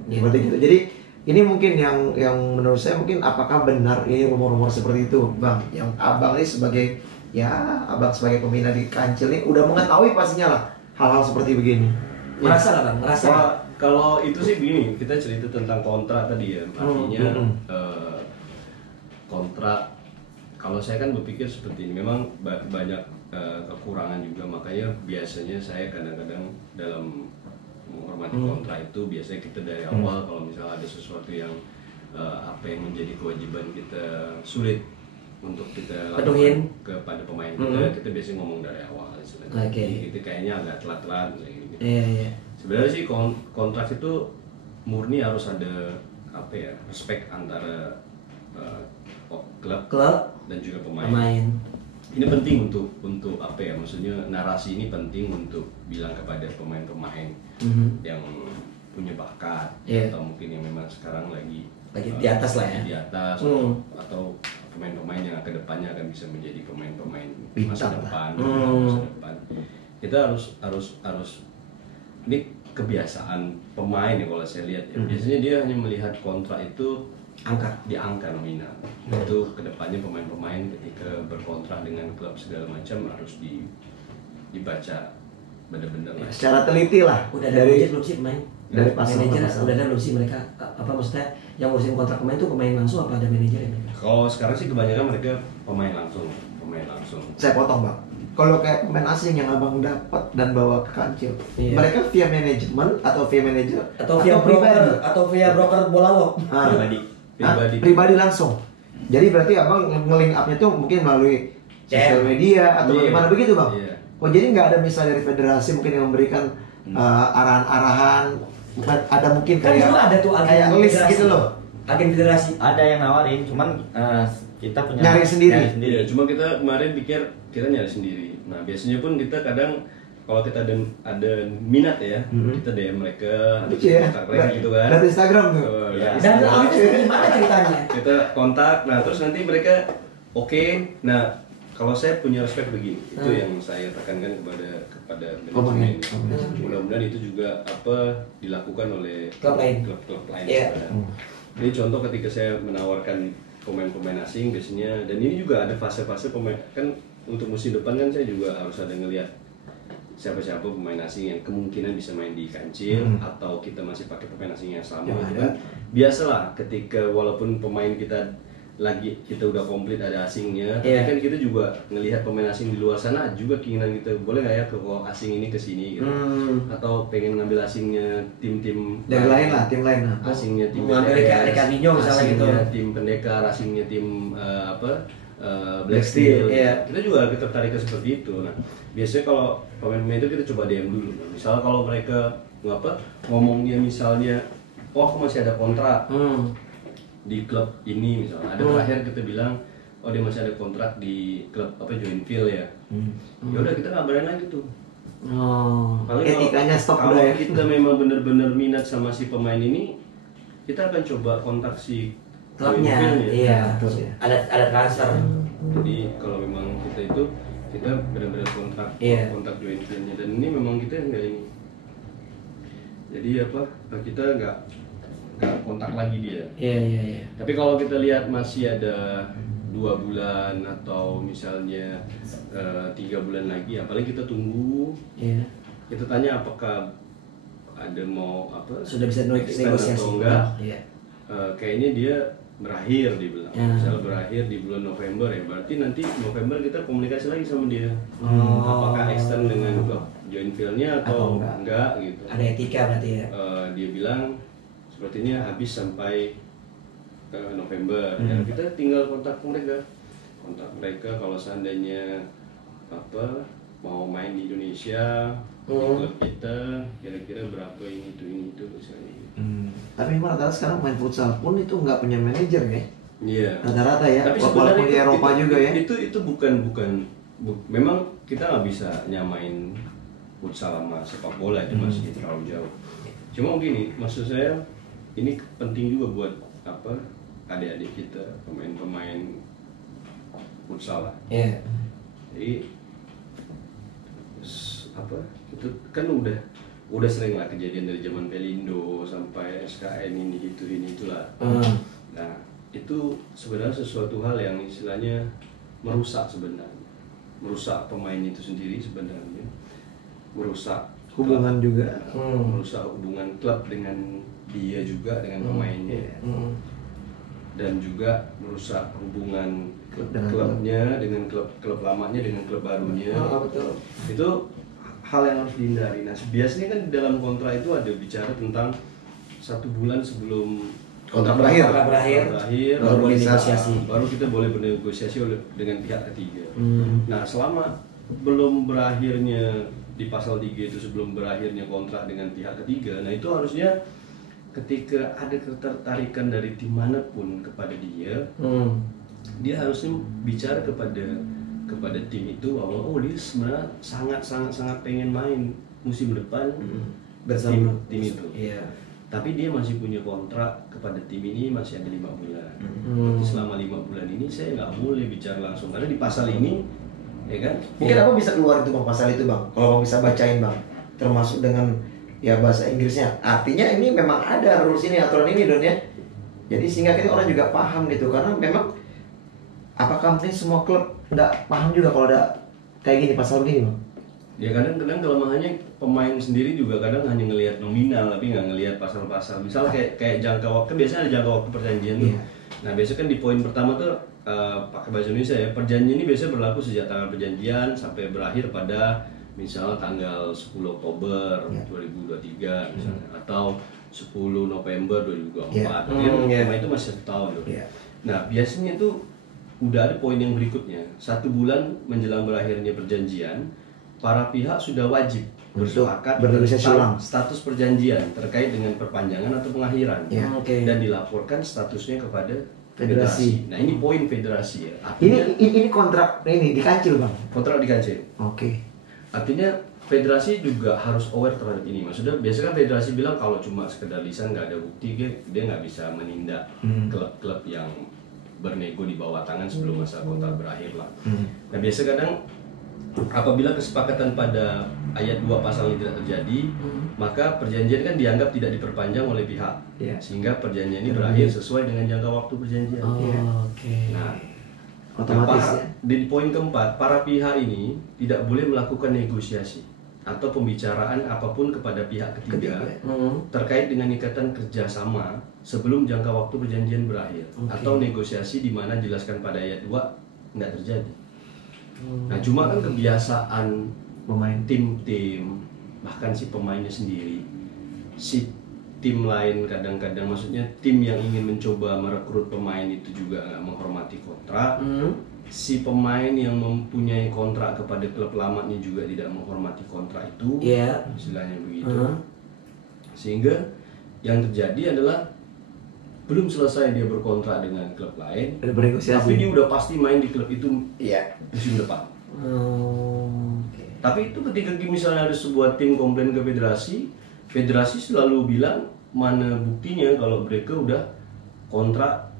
seperti gitu. Jadi ini mungkin yang menurut saya mungkin apakah benar ini rumor-rumor seperti itu Bang, yang abang ini sebagai abang sebagai pembina di Kancil ini udah mengetahui pastinya lah hal-hal seperti begini. Merasa nggak bang? Merasa. Kalau itu sih begini, kita cerita tentang kontrak tadi ya, artinya kontrak. Kalau saya kan berpikir seperti ini, memang banyak kekurangan juga, makanya biasanya saya kadang-kadang dalam menghormati kontrak itu biasanya kita dari awal kalau misalnya ada sesuatu yang apa yang menjadi kewajiban kita sulit untuk kita lakukan kepada pemain kita biasanya ngomong dari awal. Itu kayaknya agak telat-telat gitu. Sebenarnya sih kontrak itu murni harus ada apa ya, respect antara klub dan juga pemain. Ini penting untuk apa ya, maksudnya narasi ini penting untuk bilang kepada pemain-pemain yang punya bakat atau mungkin yang memang sekarang lagi di atas lah ya, di atas atau pemain-pemain yang ke depannya akan bisa menjadi pemain-pemain masa depan. Kita harus ini kebiasaan pemain ya kalau saya lihat ya. Biasanya dia hanya melihat kontrak itu di angka nominal. Itu kedepannya pemain-pemain ketika berkontrak dengan klub segala macam harus dibaca benar-benar lah. Secara teliti lah. Udah dari belum sih pemain? Dari manajer udah ada belum sih mereka? Apa maksudnya yang ngurusin kontrak pemain itu pemain langsung apa ada manajer yang? Kalau sekarang sih kebanyakan mereka pemain langsung. Saya potong bang. Kalau kayak pemain asing yang abang dapat dan bawa ke Kancil, mereka via manajemen atau via manajer atau via broker atau via broker bola lo? Pribadi langsung. Jadi berarti abang nge-link up-nya tuh mungkin melalui sosial media atau bagaimana begitu bang? Oh jadi nggak ada misalnya dari federasi mungkin yang memberikan arahan-arahan, ada mungkin kan kayak ada tuh kayak list gitu loh. Agen federasi ada yang nawarin, cuman kita punya nyari sendiri. Ya, cuma kita kemarin pikir kita nyari sendiri. Nah biasanya pun kita kadang kalau kita ada minat ya, kita DM mereka, kontak mereka gitu kan. Dari Instagram tuh. Dan itu gimana ceritanya? Kita kontak, nah terus nanti mereka oke. Nah kalau saya punya respect begini, itu yang saya tekankan kepada manajemen. Mudah-mudahan itu juga dilakukan oleh klub lain. Jadi contoh ketika saya menawarkan pemain-pemain asing biasanya, dan ini juga ada fase-fase pemain kan untuk musim depan kan saya juga harus ada ngelihat siapa-siapa pemain asing yang kemungkinan bisa main di Kancil atau kita masih pakai pemain asing yang sama gitu kan. Biasalah ketika walaupun pemain kita udah komplit ada asingnya, tapi kan kita juga ngelihat pemain asing di luar sana juga keinginan kita boleh nggak ya ke asing ini ke sini gitu, atau pengen ngambil asingnya tim-tim dari lain lah, tim lain lah, asingnya tim Recadinho misalnya gitu, tim pendekar, asingnya tim Black Steel. Kita juga tertarik ke seperti itu. Nah biasanya kalau pemain-pemain itu kita coba DM dulu. Misal kalau mereka ngomongnya misalnya, aku masih ada kontrak di klub ini misalnya, ada terakhir kita bilang dia masih ada kontrak di klub Joinville ya. Ya udah kita ngabarin lagi tuh. Paling etikanya stop kalau udah ya. kita memang benar-benar minat sama si pemain ini, kita akan coba kontak si klubnya. Ada transfer. Jadi kalau memang kita benar-benar kontak Joinville-nya, dan ini memang kita nggak ini. Jadi kita nggak kontak lagi dia. Tapi kalau kita lihat masih ada 2 bulan atau misalnya 3 bulan lagi, apalagi kita tunggu. Kita tanya apakah ada mau sudah bisa negosiasi atau enggak. Kayaknya dia berakhir dibilang. Misalnya berakhir di bulan November ya, berarti nanti November kita komunikasi lagi sama dia. Apakah extend dengan Joinville-nya atau enggak gitu. Ada etika berarti ya. Dia bilang sepertinya habis sampai November. Ya kita tinggal kontak mereka kalau seandainya mau main di Indonesia, di klub kita kira-kira berapa ini itu misalnya. Tapi memang rata-rata sekarang main futsal pun itu nggak punya manajer ya. Iya. Rata-rata ya. Tapi walaupun di Eropa juga ya. Itu bukan memang kita nggak bisa nyamain futsal sama sepak bola, itu masih terlalu jauh. Cuma gini, maksud saya ini penting juga buat adik-adik kita, pemain-pemain futsal lah. Jadi itu kan udah sering lah kejadian dari zaman Pelindo sampai SKN ini itulah. Nah itu sebenarnya sesuatu hal yang istilahnya merusak pemain itu sendiri sebenarnya, merusak hubungan juga. Merusak hubungan klub dengan dia juga, dengan pemainnya. Dan juga merusak hubungan klubnya dengan klub lamanya dengan klub barunya. Betul. Itu hal yang harus dihindari. Nah, biasanya kan dalam kontrak itu ada bicara tentang 1 bulan sebelum Kontrak berakhir. Baru bernegosiasi. Baru kita boleh bernegosiasi dengan pihak ketiga. Nah, selama belum berakhirnya di pasal 3 itu, sebelum berakhirnya kontrak dengan pihak ketiga, nah itu harusnya ketika ada ketertarikan dari tim manapun kepada dia, dia harusnya bicara kepada tim itu bahwa dia sebenarnya sangat pengen main musim depan bersama tim itu. Iya. Tapi dia masih punya kontrak kepada tim ini masih ada 5 bulan. Berarti selama 5 bulan ini saya nggak boleh bicara langsung karena di pasal ini, ya kan? Mungkin apa bisa keluar itu bang, pasal itu bang? Kalau bang bisa bacain bang, termasuk dengan ya bahasa Inggrisnya. Artinya ini memang ada rules ini, aturan ini Don ya. Jadi sehingga kita orang juga paham gitu, karena memang apakah mungkin semua klub nggak paham juga kalau ada kayak gini pasal begini bang? Ya kadang-kadang kelemahannya pemain sendiri juga kadang hanya ngelihat nominal tapi nggak ngelihat pasal-pasal. Misal kayak jangka waktu, biasanya ada jangka waktu perjanjian tuh. Nah biasanya kan di poin pertama tuh pakai bahasa Indonesia ya, perjanjian ini biasanya berlaku sejak tanggal perjanjian sampai berakhir pada misalnya tanggal 10 Oktober 2023 misalnya, atau 10 November 2024. Pemain itu masih 1 tahun loh. Nah biasanya itu udah ada poin yang berikutnya, 1 bulan menjelang berakhirnya perjanjian, para pihak sudah wajib bersepakat tentang status perjanjian terkait dengan perpanjangan atau pengakhiran dan dilaporkan statusnya kepada federasi. Nah ini poin federasi ya. Artinya, ini kontrak ini di kancil bang? Kontrak di kancil. Artinya federasi juga harus aware terhadap ini. Maksudnya biasanya kan federasi bilang kalau cuma sekedar lisan nggak ada bukti, dia nggak bisa menindak klub-klub yang bernego di bawah tangan sebelum masa kontrak berakhir lah. Nah biasa kadang apabila kesepakatan pada ayat 2 pasal ini tidak terjadi, maka perjanjian kan dianggap tidak diperpanjang oleh pihak, sehingga perjanjian ini berakhir sesuai dengan jangka waktu perjanjian. Nah, otomatis di poin keempat, para pihak ini tidak boleh melakukan negosiasi atau pembicaraan apapun kepada pihak ketiga terkait dengan ikatan kerjasama sebelum jangka waktu perjanjian berakhir, atau negosiasi di mana jelaskan pada ayat 2 tidak terjadi. Nah cuma kan kebiasaan pemain tim-tim, bahkan si pemainnya sendiri, si tim lain kadang-kadang, maksudnya tim yang ingin mencoba merekrut pemain itu juga nggak menghormati kontrak. Si pemain yang mempunyai kontrak kepada klub lamanya juga tidak menghormati kontrak itu, istilahnya begitu. Sehingga yang terjadi adalah belum selesai dia berkontrak dengan klub lain, tapi dia udah pasti main di klub itu musim depan. Tapi itu ketika misalnya ada sebuah tim komplain ke federasi, federasi selalu bilang mana buktinya kalau mereka udah kontrak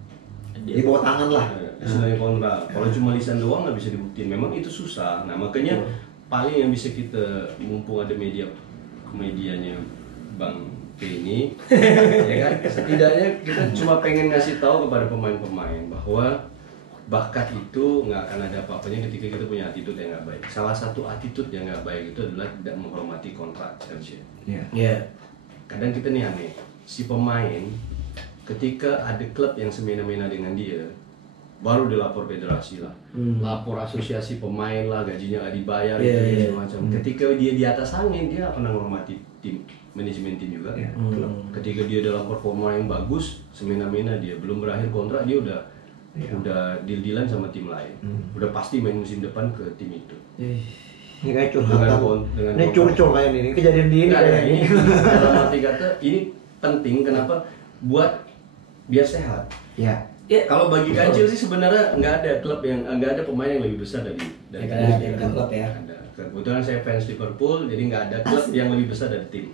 di bawah tangan lah. Istilahnya kontrak. Kalau cuma lisan doang nggak bisa dibuktiin. Memang itu susah. Nah makanya paling yang bisa kita, mumpung ada medianya Bang ini, ya kan, setidaknya kita cuma pengen ngasih tahu kepada pemain-pemain bahwa bakat itu nggak akan ada apa-apanya ketika kita punya attitude yang nggak baik. Salah satu attitude yang nggak baik itu adalah tidak menghormati kontrak kerja. Kadang kita nih aneh, si pemain ketika ada klub yang semena-mena dengan dia, baru dilapor federasi lah, lapor asosiasi pemain lah, gajinya nggak dibayar, gitu macam. Ketika dia di atas angin, dia nggak pernah menghormati tim, manajemen tim juga. Ketika dia dalam performa yang bagus, semena-mena dia belum berakhir kontrak, dia udah deal-dealan sama tim lain, udah pasti main musim depan ke tim itu. Ini kayak curhatan, ini curcol kayak ini, kejadian di ini kayak ini. Dalam arti kata ini penting, kenapa? Buat biar sehat. Kalau bagi Kancil sih sebenarnya nggak ada klub yang nggak ada pemain yang lebih besar dari klub ya. Kebetulan saya fans Liverpool, jadi nggak ada klub yang lebih besar dari tim.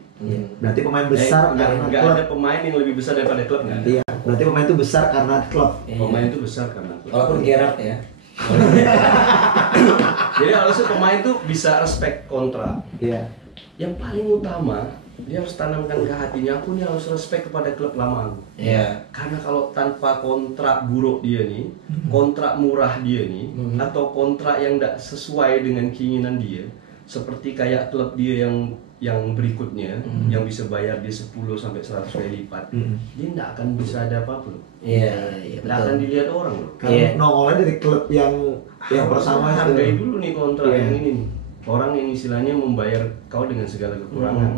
Berarti pemain besar karena nggak klub. ada pemain yang lebih besar daripada klub, nggak ada. Iya, berarti pemain itu besar karena klub. Pemain itu besar karena klub. Walaupun Gerrard ya. Jadi harusnya pemain tuh bisa respect kontrak. Yang paling utama, dia harus tanamkan ke hatinya, aku nih harus respect kepada klub lama aku. Karena kalau tanpa kontrak buruk dia nih, kontrak murah dia nih, atau kontrak yang tidak sesuai dengan keinginan dia, seperti kayak klub dia yang yang berikutnya yang bisa bayar dia 10 sampai 100 kali lipat, dia nggak akan bisa ada apa-apa loh. Iya, Nggak akan dilihat orang loh. Karena nongolnya dari klub yang pertama hargai dulu nih kontrak yang ini nih. Orang yang istilahnya membayar kau dengan segala kekurangan.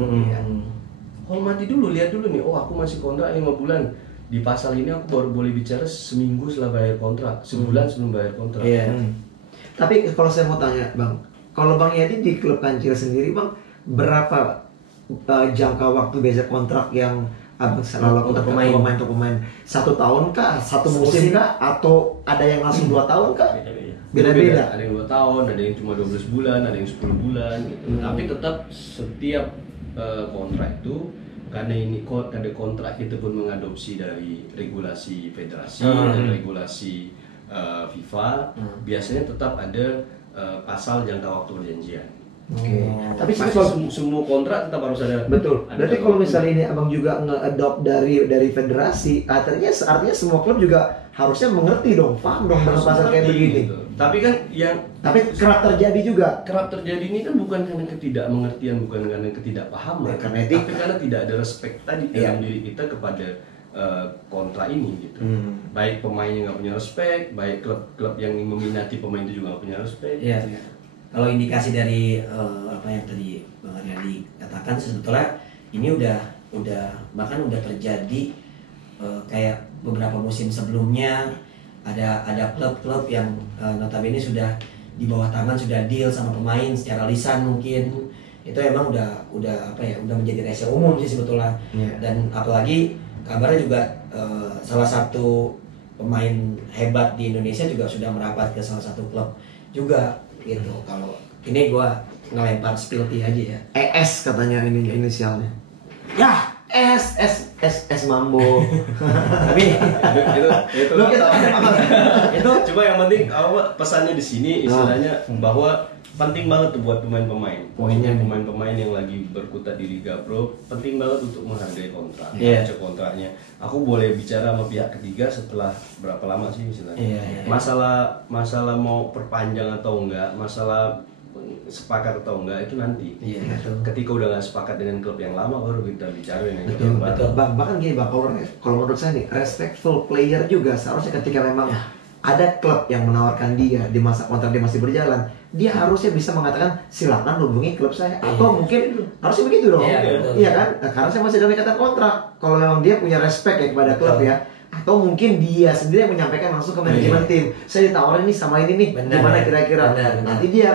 Hormati dulu, lihat dulu nih, oh aku masih kontrak 5 bulan. Di pasal ini aku baru boleh bicara seminggu setelah bayar kontrak, sebulan sebelum bayar kontrak. Tapi kalau saya mau tanya Bang, kalau Bang Yadi di klub Kancil sendiri Bang, berapa jangka waktu biasa kontrak yang selalu untuk pemain 1 tahun kah, 1 musim kah, atau ada yang langsung 2 tahun kah? Beda-beda. Ada yang 2 tahun, ada yang cuma 12 bulan, ada yang 10 bulan gitu. Tapi tetap setiap kontrak itu karena kontrak kita pun mengadopsi dari regulasi federasi dan regulasi FIFA, biasanya tetap ada pasal jangka waktu perjanjian. Tapi semua kontrak tetap harus ada. Betul. Berarti kalau misalnya ini abang juga nge-adopt dari federasi, artinya semua klub juga harusnya mengerti dong, paham dong dengan pasal kayak begini. Gitu. Tapi kan tapi kerap terjadi juga. Kerap terjadi ini kan bukan karena ketidakmengertian, bukan karena ketidakpahaman, tapi karena tidak ada respect tadi dalam diri kita kepada kontra ini gitu. Baik pemainnya nggak punya respect, baik klub-klub yang meminati pemain itu juga nggak punya respect. Kalau indikasi dari apa yang tadi Bang Aryadi katakan, sebetulnya ini udah bahkan udah terjadi kayak beberapa musim sebelumnya ada klub-klub yang notabene sudah di bawah tangan, sudah deal sama pemain secara lisan mungkin. Itu emang udah menjadi rahasia umum sih sebetulnya. Dan apalagi kabarnya juga salah satu pemain hebat di Indonesia juga sudah merapat ke salah satu klub juga gitu. Kalau ini gua ngelempar spill tea aja ya. ES katanya ini inisialnya. Ya, S Mambo. Tapi itu coba yang penting pesannya di sini istilahnya bahwa penting banget tuh buat pemain-pemain. Poinnya pemain-pemain yang lagi berkutat di Liga Pro penting banget untuk menghargai kontrak, baca kontraknya. Aku boleh bicara sama pihak ketiga setelah berapa lama sih istilahnya. Masalah mau perpanjang atau enggak, masalah sepakat atau enggak itu nanti. Ketika udah nggak sepakat dengan klub yang lama baru kita bicara dengan klub yang baru. Bahkan gini Bang, kalau menurut saya nih, respectful player juga seharusnya ketika memang ada klub yang menawarkan dia di masa kontrak dia masih berjalan, dia harusnya bisa mengatakan silakan hubungi klub saya, atau mungkin harusnya begitu dong. Iya kan? Nah, karena saya masih dalam ikatan kontrak. Kalau memang dia punya respect ya kepada klub ya, atau mungkin dia sendiri yang menyampaikan langsung ke manajemen tim, saya ditawarin nih sama ini nih, gimana kira-kira. Nanti dia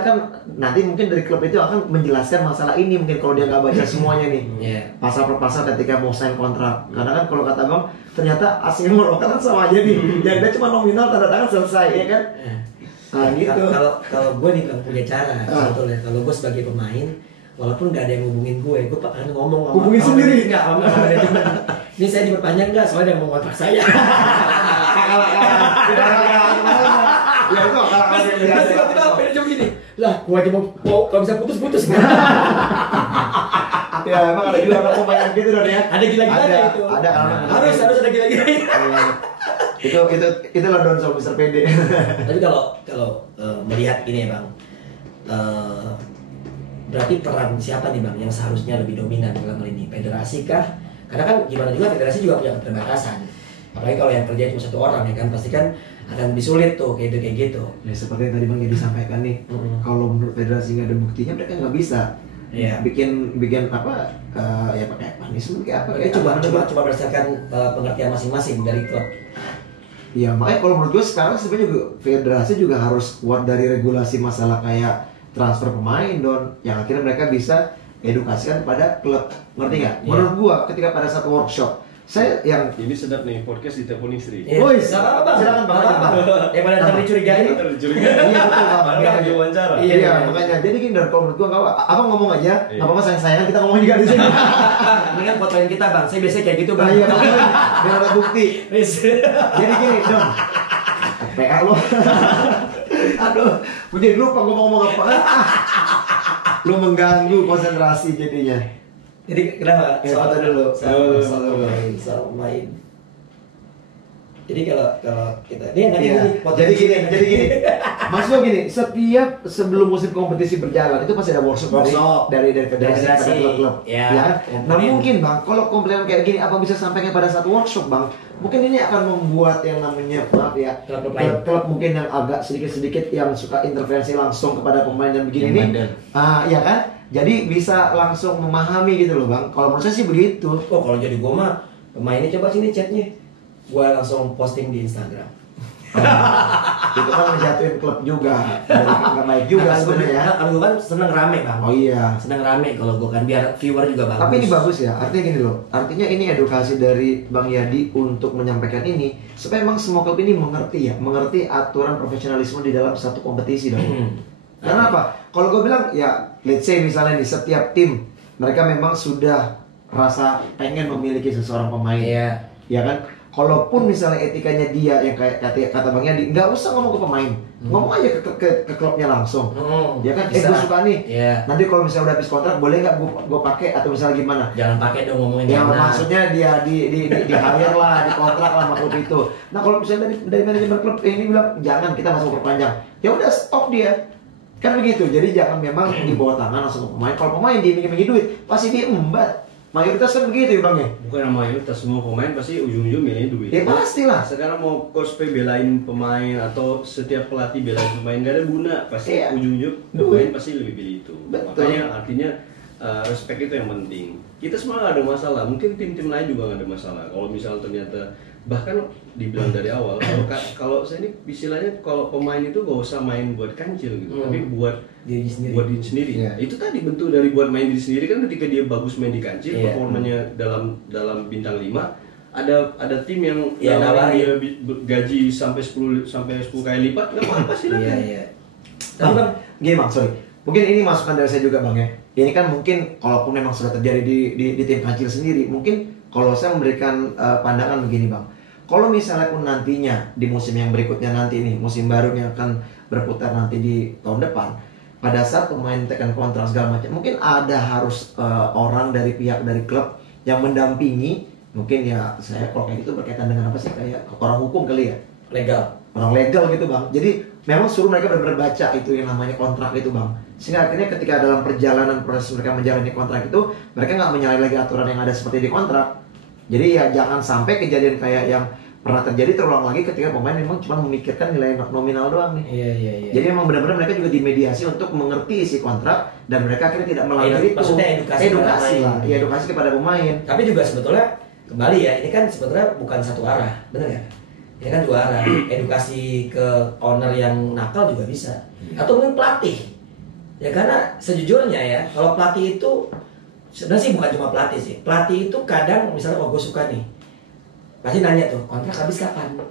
nanti mungkin dari klub itu akan menjelaskan masalah ini, mungkin kalau dia nggak baca semuanya nih, pasal per pasal ketika mau sign kontrak. Karena kan kalau kata Bang, ternyata asing merokat kan sama aja nih, ya dia cuma nominal tanda tangan selesai ya kan. Nah gitu. Kalau gue nih Bang punya cara sebetulnya. Kalau gue sebagai pemain, walaupun nggak ada yang hubungin gue akan ngomong hubungin sendiri nggak sama manajemen. Ini saya diperpanjang nggak, soalnya yang mau kontrak saya. Ya itu tiba-tiba manajemen gini, lah gue aja mau kalau bisa putus. Ya emang ada juga pemain gitu dong ya. Ada gila-gilanya itu. Ada harus ada gila-gilanya. Itu lah don soal Mr. PD. Tapi kalau melihat ini ya Bang, berarti peran siapa nih Bang yang seharusnya lebih dominan dalam hal ini? Federasi kah? Karena kan gimana juga federasi juga punya keterbatasan. Apalagi kalau yang kerja cuma 1 orang ya kan, pasti kan akan lebih sulit tuh kayak gitu. Ya seperti yang tadi Bang Jadi sampaikan nih, kalau menurut federasi nggak ada buktinya mereka nggak bisa. Bikin apa ya pakai punishment kayak apa? Kayak coba berdasarkan pengertian masing-masing dari klub. Ya makanya kalau menurut gue sekarang sebenarnya juga federasi juga harus kuat dari regulasi masalah kayak transfer pemain yang akhirnya mereka bisa edukasikan pada klub, ngerti nggak? Menurut gua ketika pada satu workshop saya yang ini sedap nih podcast ditelepon istri. Woi, silakan Bang. Yang mana tadi curigai? Iya betul Bang. Lagi wawancara. Iya, makanya jadi gini kalau menurut gua enggak apa ngomong aja, enggak apa-apa sayang-sayangan kita ngomong juga di sini. Ini kan fotoin kita Bang. Saya biasanya kayak gitu Bang. Iya, biar ada bukti. Jadi gini, Dong. PA lo. Aduh, gue jadi lupa ngomong apa. Lu mengganggu konsentrasi jadinya. Jadi kenapa? Foto dulu. Soal main. Jadi kalau kita ini nanti jadi gini. Maksud gue gini, setiap sebelum musim kompetisi berjalan itu pasti ada workshop dari federasi pada klub-klub. Ya. Nah mungkin Bang, kalau komplain kayak gini apa bisa sampaikan pada satu workshop Bang? Mungkin ini akan membuat yang namanya klub mungkin yang agak sedikit-sedikit yang suka intervensi langsung kepada pemain dan begini nih. Ya kan? Jadi bisa langsung memahami gitu loh Bang. Kalau menurut saya sih begitu. Oh kalau jadi gue mah pemainnya coba sini chatnya. Gue langsung posting di Instagram. Itu kan ngejatuhin klub juga, nggak baik juga sebenarnya. Kalau gue kan seneng rame Bang. Oh iya. Seneng rame kalau gue kan biar viewer juga bagus. Tapi ini bagus ya, artinya gini loh. Artinya ini edukasi dari Bang Yadi untuk menyampaikan ini supaya memang semua klub ini mengerti aturan profesionalisme di dalam satu kompetisi dong. Karena apa? Kalau gue bilang ya, let's say misalnya di setiap tim mereka memang sudah rasa pengen memiliki seseorang pemain, ya kan? Kalaupun misalnya etikanya dia yang kayak kata Bang Yadi, nggak usah ngomong ke pemain, ngomong aja ke klubnya langsung, ya kan? Gue suka nih, nanti kalau misalnya udah habis kontrak boleh nggak gue pakai atau misalnya gimana? Jangan pakai dong ngomongin. Ya maksudnya dia di hire lah, di kontrak lah sama klub itu. Nah kalau misalnya dari manajemen klub ini bilang jangan, kita masuk perpanjang, ya udah stop dia. Kan begitu, jadi jangan memang dibawa tangan langsung ke pemain. Kalau pemain diiming-imingi duit, pasti dia embat. Mayoritas kan begitu ya Bang ya? Bukan mayoritas, semua pemain pasti ujung-ujung milih duit. Ya pastilah. Sekarang mau coach belain pemain atau setiap pelatih belain pemain gak ada guna. Pasti ujung-ujung pemain pasti lebih pilih itu. Betul. Makanya artinya respect itu yang penting. Kita semua gak ada masalah, mungkin tim-tim lain juga gak ada masalah. Kalau misalnya ternyata bahkan dibilang dari awal, kalau saya ini istilahnya kalau pemain itu gak usah main buat kancil gitu, tapi buat diri sendiri. Itu tadi bentuk dari buat main diri sendiri kan ketika dia bagus main di kancil, performanya dalam bintang 5, ada tim yang nawarin dia gaji sampai 10 kali lipat, nggak apa-apa sih lah. Tapi Bang, gini Bang, sorry. Mungkin ini masukan dari saya juga Bang ya. Ini kan mungkin kalaupun memang sudah terjadi di tim kancil sendiri, mungkin kalau saya memberikan pandangan begini Bang. Kalau misalnya pun nantinya di musim yang berikutnya nanti nih, musim baru yang akan berputar nanti di tahun depan, pada saat pemain tekan kontrak segala macam, mungkin ada harus orang dari pihak dari klub yang mendampingi, mungkin ya saya kalau kayak gitu berkaitan dengan apa sih, kayak orang hukum kali ya, orang legal gitu Bang. Jadi memang suruh mereka benar-benar baca itu yang namanya kontrak itu Bang, sehingga akhirnya ketika dalam perjalanan proses mereka menjalani kontrak itu, mereka nggak menyalahi lagi aturan yang ada seperti di kontrak. Jadi ya jangan sampai kejadian kayak yang pernah terjadi terulang lagi ketika pemain memang cuma memikirkan nilai nominal doang nih. Iya. Jadi memang benar-benar mereka juga dimediasi untuk mengerti isi kontrak dan mereka akhirnya tidak melanggar itu. Maksudnya edukasi kepada pemain. Tapi juga sebetulnya kembali ya, ini kan sebetulnya bukan satu arah, benar ya? Ini kan dua arah. Edukasi ke owner yang nakal juga bisa, atau mungkin pelatih. Ya karena sejujurnya ya, kalau pelatih itu sebenarnya sih bukan cuma pelatih sih. Pelatih itu kadang misalnya gue suka nih, pasti nanya tuh kontrak habis kapan.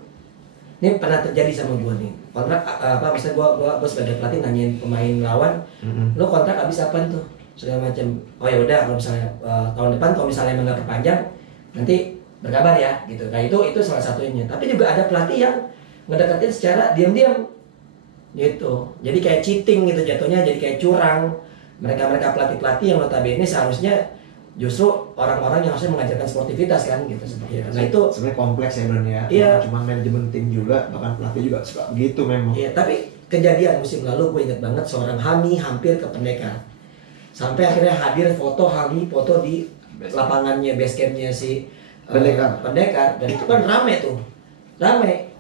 Ini pernah terjadi sama gue nih. Kontrak misalnya gue sebagai pelatih nanyain pemain lawan, lo kontrak habis kapan tuh? Segala macam. Oh ya udah, kalau misalnya tahun depan kalau misalnya emang nggak perpanjang, nanti berkabar ya gitu. Nah itu salah satunya. Tapi juga ada pelatih yang ngedekatin secara diam-diam gitu. Jadi kayak cheating gitu jatuhnya, jadi kayak curang. Mereka pelatih yang notabene seharusnya justru orang-orang yang harusnya mengajarkan sportivitas kan gitu seperti itu. Nah itu sebenarnya kompleks ya Bro ya. Iya. Cuma manajemen tim juga, bahkan pelatih juga suka begitu memang. Iya, tapi kejadian musim lalu gue ingat banget seorang Hami hampir ke Pendekar. Sampai akhirnya hadir Hami foto di lapangannya base campnya si Pendekar dan itu kan rame.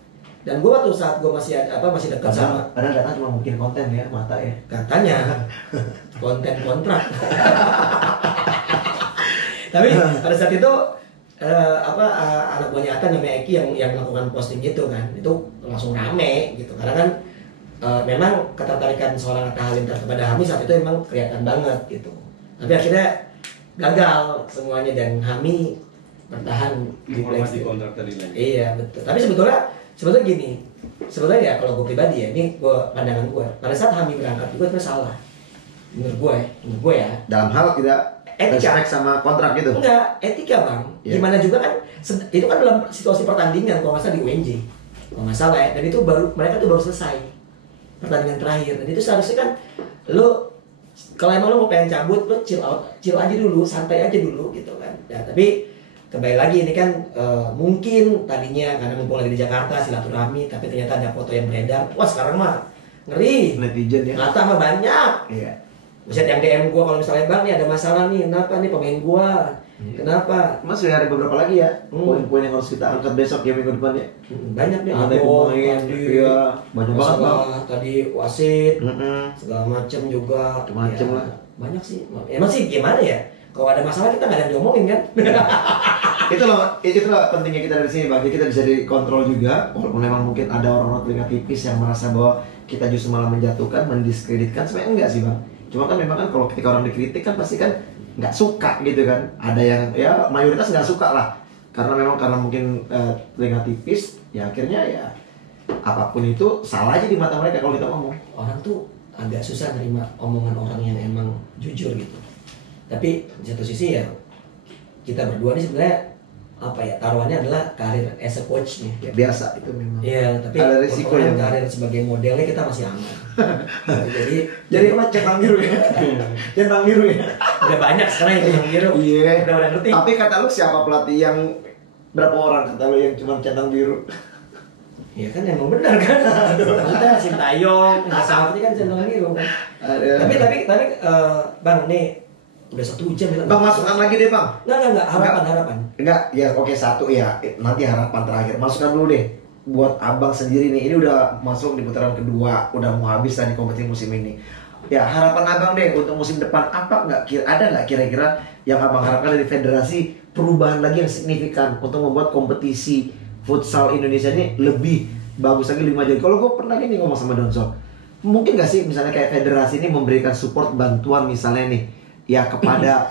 Dan gue waktu saat gue masih dekat sama. Padahal datang cuma mungkin konten ya, mata ya. Katanya konten kontrak. Tapi pada saat itu anak buahnya Atan namanya Eki yang melakukan posting gitu kan, itu langsung rame gitu karena kan memang ketertarikan seorang Atta Halilintar kepada Hami saat itu memang kelihatan banget gitu. Tapi akhirnya gagal semuanya dan Hami bertahan di kontrak tadi lagi. Iya betul. Tapi sebetulnya gini, sebetulnya ya kalau gue pribadi ya, ini pandangan gue. Pada saat Hami berangkat juga itu salah. Menurut gue ya. Dalam hal tidak etika sama kontrak gitu. Enggak, etika Bang. Gimana juga kan itu kan dalam situasi pertandingan kalau nggak salah di UNJ. Kalau nggak salah ya. Dan itu mereka tuh baru selesai pertandingan terakhir. Dan itu seharusnya kan lo kalau emang lo mau pengen cabut, lo chill aja dulu, santai aja dulu gitu kan. Ya, tapi kembali lagi ini kan mungkin tadinya karena mumpung lagi di Jakarta silaturahmi, tapi ternyata ada foto yang beredar. Wah sekarang mah ngeri. Netizen ya. Ngata mah banyak. Iya. Buset yang DM gua kalau misalnya bang nih ada masalah nih, kenapa nih pemain gua? Kenapa? Mas ada beberapa lagi ya poin-poin yang harus kita angkat besok ya minggu depan ya. Banyak deh. Ada pemain, iya banyak banget bang. Tadi wasit, segala macam juga. Macam ya, lah. Banyak sih. Emang sih gimana ya? Kalau ada masalah kita nggak ada yang diomongin kan? Itulah pentingnya kita dari sini bang. Jadi kita bisa dikontrol juga. Walaupun memang mungkin ada orang-orang telinga tipis yang merasa bahwa kita justru malah menjatuhkan, mendiskreditkan. Sebenarnya enggak sih bang. Cuma kan memang kan kalau ketika orang dikritik kan pasti kan nggak suka gitu kan. Ada yang ya mayoritas nggak suka lah. Karena mungkin telinga tipis. Ya akhirnya ya apapun itu salah aja di mata mereka kalau kita ngomong. Orang tuh agak susah nerima omongan orang yang emang jujur gitu. Tapi di satu sisi ya kita berdua nih sebenarnya apa ya, taruhannya adalah karir as a coach nih. Ya biasa itu memang. Iya, tapi ada risiko ya. Karir sebagai modelnya kita masih aman. jadi apa centang biru ya? Centang biru ya. Udah banyak sekarang yang centang biru. Iya. Udah ngerti. Tapi kata lu siapa pelatih yang berapa orang kata lu yang cuma centang biru? Iya kan emang benar kan. Kita Sintayong, Safri kan centang biru kan. Tapi Bang nih udah 1 jam ya. Bang masukkan lagi deh bang. Enggak harapan. Enggak, ya oke satu ya. Nanti harapan terakhir. Masukkan dulu deh. Buat abang sendiri nih. Ini udah masuk di putaran kedua. Udah mau habis lah di kompetisi musim ini. Ya harapan abang deh untuk musim depan apa ada nggak kira-kira yang abang harapkan dari federasi perubahan lagi yang signifikan untuk membuat kompetisi futsal Indonesia ini lebih bagus lagi 5 jari. Kalau gue pernah gini ngomong sama Donso, mungkin nggak sih misalnya kayak federasi ini memberikan support bantuan misalnya nih ya kepada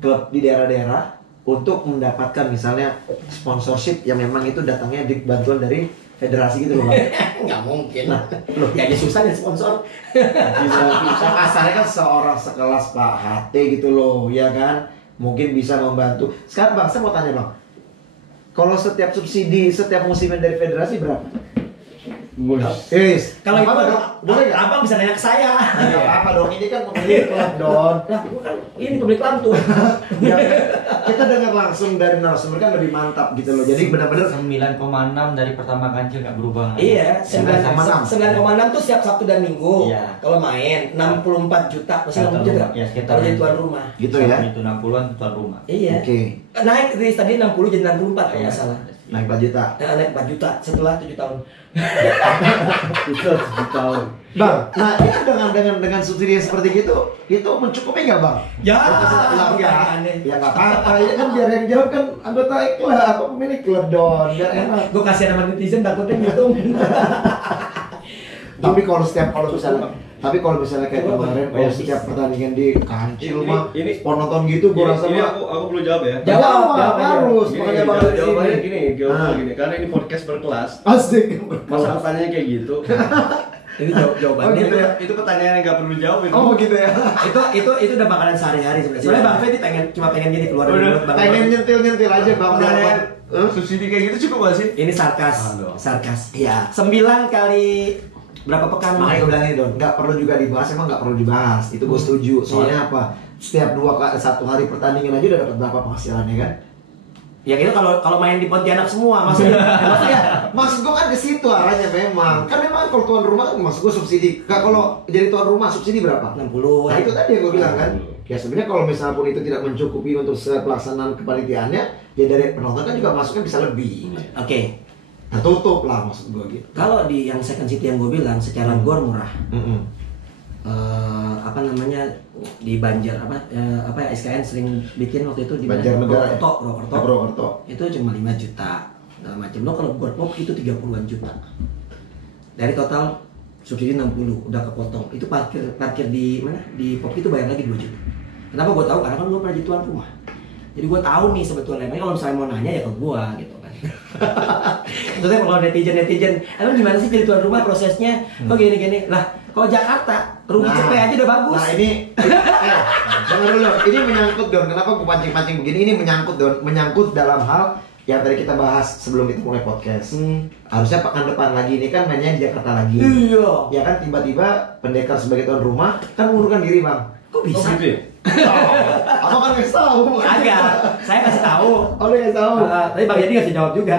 klub di daerah-daerah untuk mendapatkan misalnya sponsorship yang memang itu datangnya di bantuan dari federasi gitu loh bang. Nggak mungkin. Nah, loh ya aja susah nih sponsor. Bisa kasarnya kan seorang sekelas Pak HT gitu loh, ya kan? Mungkin bisa membantu. Sekarang bang, saya mau tanya bang, kalau setiap subsidi setiap musimnya dari federasi berapa? Kalau itu boleh nggak? abang bisa nanya ke saya. Nggak apa dong, ini kan pemilik klub Don. Lah, bukan ini pemilik lantur. Ya, kita dengar langsung dari narasumber kan lebih mantap gitu loh. Jadi benar-benar 9,6 dari pertama kancil nggak berubah. Iya, 9,6 tuh setiap Sabtu dan Minggu. Iya. Kalau main 64 juta, masih 60 juta. Ya, sekitar kalau jadi tuan rumah. gitu ya. Itu 60-an tuan rumah. Iya. Oke. Naik dari tadi 60 jadi 64 kalau nggak salah. Naik 4 juta. Naik 4 juta setelah 7 tahun. Itu 7 tahun. Bang, nah itu dengan subsidi yang seperti gitu, itu mencukupi nggak bang? Ya, ya nggak apa-apa. Ya kan biar yang jawab kan anggota klub, apa pemilik klub Don, biar enak. Gue kasih nama netizen takutnya gitu. Tapi kalau misalnya kayak kemarin, kalau setiap pertandingan di kancil mah, penonton gitu, gue rasa mah. Aku perlu jawab ya. Jawab harus. Makanya bang jawabannya gini, karena ini podcast berkelas. Asik. Masa pertanyaannya kayak gitu. Ini jawabannya gitu ya? Itu pertanyaan yang nggak perlu jawab itu. Oh gitu ya. itu udah makanan sehari-hari sebenarnya. Soalnya Bang Fedi cuma pengen jadi keluar dari mulut Bang. Pengen nyentil aja bang. Pertanyaan subsidi kayak gitu cukup gak sih? Ini sarkas. Iya. 9 kali berapa pekan? Makanya gue bilang ini Don, nggak perlu juga dibahas, emang nggak perlu dibahas. Itu gue setuju. Soalnya apa? Setiap 1 hari pertandingan aja udah dapat berapa penghasilannya kan? Ya itu kalau main di Pontianak semua maksudnya. Maksud gue kan ke situ arahnya memang. Kan memang kalau tuan rumah kan maksud gue subsidi. Kalau jadi tuan rumah subsidi berapa? 60. Nah itu tadi yang gue bilang kan. Ya sebenarnya kalau misalnya pun itu tidak mencukupi untuk pelaksanaan kepanitiaannya, ya dari penonton kan juga masuknya bisa lebih. Oke. Nah tutup lah maksud gue gitu. Kalau di yang second city yang gue bilang secara gor murah. Apa namanya di Banjar apa ya SKN sering bikin waktu itu di Banjarnegara Purwokerto itu cuma 5 juta segala macam. Lo kalau buat pop itu 30-an juta dari total subsidi 60 udah kepotong. Itu parkir di mana di pop itu bayar lagi 2 juta. Kenapa gue tahu? Karena kan gue pernah jadi tuan rumah, jadi gue tahu nih sebetulnya. Kalau misalnya mau nanya ya ke gue gitu kan. Maksudnya kalau netizen emang gimana sih jadi tuan rumah prosesnya? Oh gini lah. Kalau Jakarta, rugi cepet aja udah bagus. Nah ini, dengar dulu. Ini menyangkut Don. Kenapa gue pancing-pancing begini? Ini menyangkut Don. Menyangkut dalam hal yang tadi kita bahas sebelum kita mulai podcast. Harusnya pekan depan lagi ini kan mainnya di Jakarta lagi. Iya. Ya kan tiba-tiba pendekar sebagai tuan rumah kan mengundurkan diri bang. Kok bisa? Oh gitu ya? Apa kan nggak tahu? Agak, saya kasih tahu. Oh, dia nggak tahu. Tapi Bang Yadi kasih jawab juga.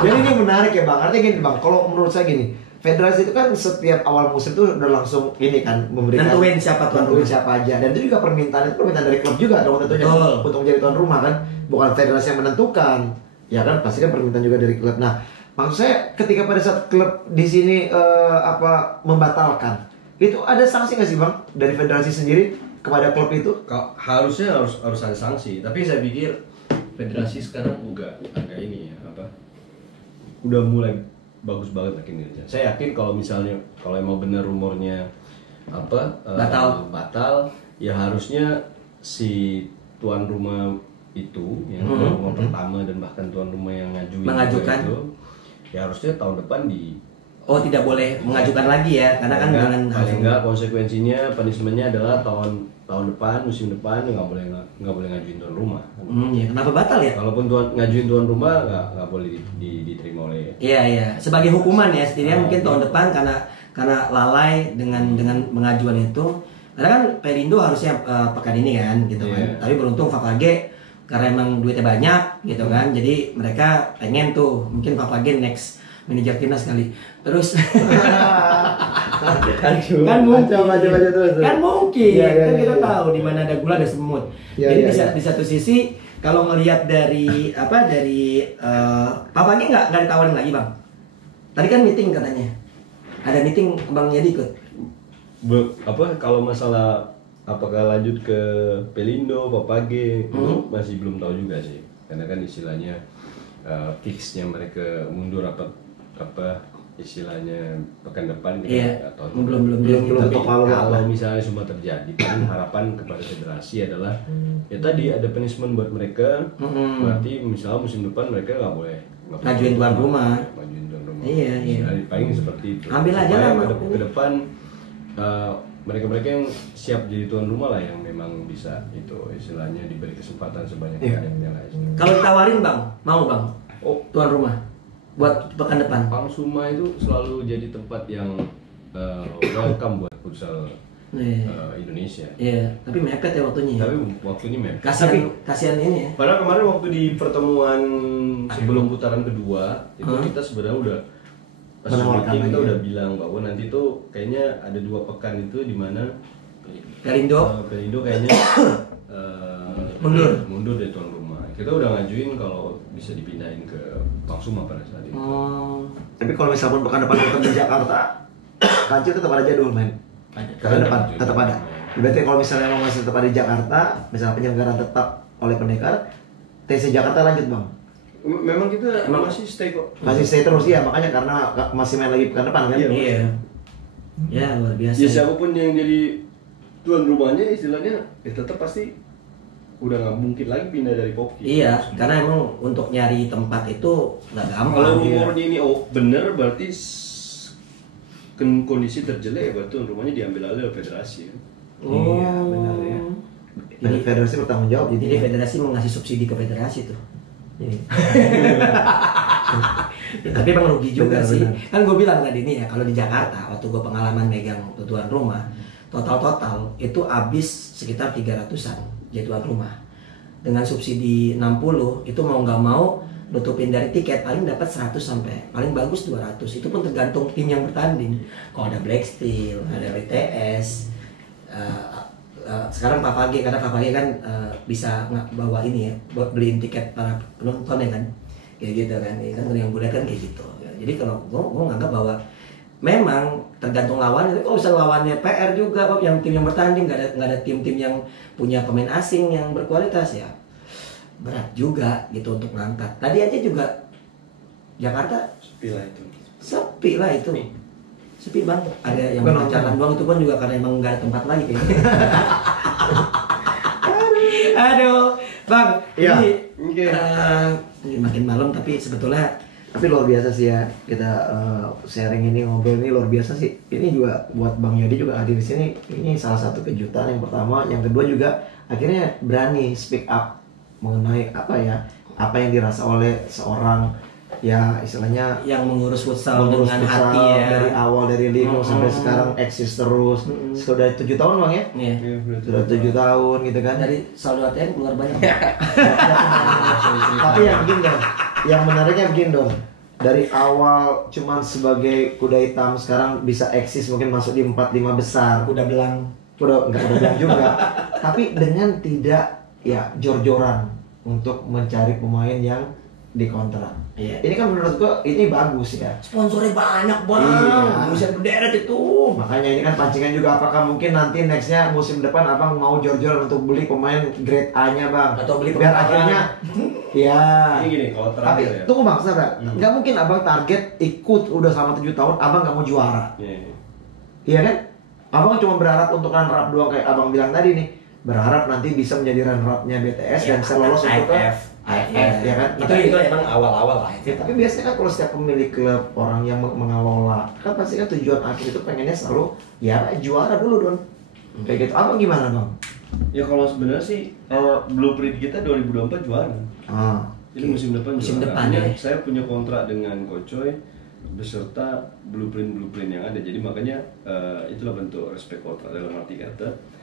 Jadi ini menarik ya Bang. Artinya gini Bang, kalau menurut saya gini, federasi itu kan setiap awal musim tuh udah langsung ini kan memberikan Nentuin siapa tuan nentuin rumah. siapa aja, dan itu juga permintaan dari klub juga dong tentunya. Betul. Untuk menjadi tuan rumah kan, bukan federasi yang menentukan, ya kan pasti kan permintaan juga dari klub. Nah maksud saya ketika pada saat klub di sini membatalkan, itu ada sanksi nggak sih Bang dari federasi sendiri kepada klub itu? Harusnya harus ada sanksi, tapi saya pikir federasi sekarang agak ini ya udah mulai bagus banget lah kinerja. Saya yakin kalau emang benar rumornya batal, ya harusnya si tuan rumah itu yang tuan rumah pertama dan bahkan tuan rumah yang mengajukan itu, ya harusnya tahun depan tidak boleh mengajukan lagi ya, karena kan dengan paling enggak konsekuensinya punishmentnya adalah tahun depan, musim depan nggak boleh ngajuin tuan rumah. Ya, kenapa batal ya? Kalaupun ngajuin tuan rumah nggak boleh diterima oleh. Iya. Sebagai hukuman ya, setidaknya mungkin tahun depan karena lalai dengan pengajuan itu. Karena kan Pelindo harusnya pekan ini kan, gitu kan. Tapi beruntung Fafage karena emang duitnya banyak, gitu kan. Jadi mereka pengen tuh mungkin Fafage next manajer timnas kali. Terus kan mungkin kan kita tahu di mana ada gula ada semut. Jadi di satu sisi kalau ngelihat dari Fafage nggak ditawarin lagi Bang. Tadi kan meeting katanya. Ada meeting Bang Yadi ikut. Kalau masalah apakah lanjut ke Pelindo, Fafage itu masih belum tahu juga sih. Karena kan istilahnya fixnya mereka mundur apa istilahnya pekan depan atau belum kalau misalnya semua terjadi kan harapan kepada federasi adalah ya tadi ada punishment buat mereka. Berarti misalnya musim depan mereka nggak boleh ngajuin tuan rumah. Iya. Paling seperti itu. Ambil aja lah ke depan mereka yang siap jadi tuan rumah lah yang memang bisa itu istilahnya diberi kesempatan sebanyak-banyaknya lah. Kalau ditawarin Bang, mau Bang? Tuan rumah buat pekan depan. Pangsuma itu selalu jadi tempat yang welcome buat futsal Indonesia. Iya, tapi mepet ya waktunya. Tapi waktunya mepet. Kasihan ini ya. Padahal kemarin waktu di pertemuan sebelum putaran kedua itu kita sebenarnya udah kita udah bilang bahwa nanti tuh kayaknya ada 2 pekan itu di mana Pelindo kayaknya mundur dari tuan rumah. Kita udah ngajuin kalau bisa dipindahin ke Pangsuma pada saat itu. Tapi kalau misalnya pekan depan tetap di Jakarta, Kancil tetap ada jadwal main. Pekan depan tetap ada. Berarti kalau misalnya emang masih tetap ada di Jakarta, misalnya penyelenggaraan tetap oleh Pendekar, TC Jakarta lanjut Bang. Memang kita masih stay kok. Masih stay terus ya, makanya karena masih main lagi pekan depan kan? Iya. Ya luar biasa. Ya siapapun yang jadi tuan rumahnya istilahnya tetap pasti udah nggak mungkin lagi pindah dari Poki. Iya, karena emang untuk nyari tempat itu nggak gampang. Kalau rumornya ini bener berarti kondisi terjelek ya berarti tuan rumahnya diambil alih oleh federasi. Iya benar ya. Jadi federasi bertanggung jawab. Jadi federasi mengasih subsidi ke federasi tuh. Tapi emang rugi juga sih. Kan gue bilang tadi nih ya, kalau di Jakarta waktu gue pengalaman megang tuan rumah, total itu habis sekitar 300-an jadi tuan rumah. Dengan subsidi 60 itu mau nggak mau nutupin dari tiket paling dapat 100 sampai paling bagus 200. Itu pun tergantung tim yang bertanding. Kalau ada Black Steel, ada WTS, sekarang Fafage karena Fafage kan bisa bawa ini ya, buat beliin tiket para penonton ya kan, kayak gitu kan, ya kan yang gue lihat kan kayak gitu. Jadi kalau gue nganggap bahwa memang tergantung lawan. Kalau misalnya lawannya PR juga, yang tim yang bertanding nggak ada tim-tim yang punya pemain asing yang berkualitas ya berat juga gitu untuk ngangkat. Tadi aja juga Jakarta sepi lah itu. Sepi banget. Ada yang jalan doang, itu pun juga karena emang nggak ada tempat lagi kayaknya. Aduh, Bang. Iya. Ini makin malam tapi sebetulnya luar biasa sih ya kita sharing ini, ngobrol ini luar biasa sih. Ini juga buat Bang Yadi juga hadir di sini. Ini salah satu kejutan yang pertama, yang kedua juga akhirnya berani speak up mengenai apa yang dirasa oleh seorang ya istilahnya yang mengurus futsal dengan hati ya. Dari awal dari Lino sampai sekarang eksis terus. Sudah 7 tahun Bang ya? Iya. Sudah 7 tahun gitu kan. Dari saldo ATM keluar banyak. Tapi yang begini Don, yang menariknya begini Don, dari awal cuman sebagai kuda hitam sekarang bisa eksis mungkin masuk di 4-5 besar. Udah belang. Udah bilang juga. Tapi dengan tidak ya jor-joran untuk mencari pemain yang dikontrak. Iya. Ini kan menurut gua ini bagus ya. Sponsornya banyak Bang. Iya. Buset berderet itu. Makanya ini kan pancingan juga, apakah mungkin nanti nextnya musim depan abang mau jor-joran untuk beli pemain grade A-nya bang, atau beli biar pemain. akhirnya ya. Ini gini, kalau Tapi terakhir ya. tunggu bang, sabar. Nggak mungkin abang target ikut udah selama 7 tahun abang nggak mau juara. Iya. Iya kan? Abang cuma berharap untuk runner up doang kayak abang bilang tadi nih. Berharap nanti bisa menjadi runner up-nya BTS dan bisa lolos untuk ke AFF, ya kan? Itu emang awal-awal lah. Ya, tapi biasanya kan kalau setiap pemilik klub, orang yang mengelola, kan pasti kan tujuan akhir itu pengennya selalu ya juara dulu Don. Kayak gitu. Abang gimana bang? Ya kalau sebenarnya sih blueprint kita 2024 juara. Jadi musim depan juara. ya. Saya punya kontrak dengan Kocoy beserta blueprint yang ada. Jadi makanya itulah bentuk respect kontrak dalam arti kata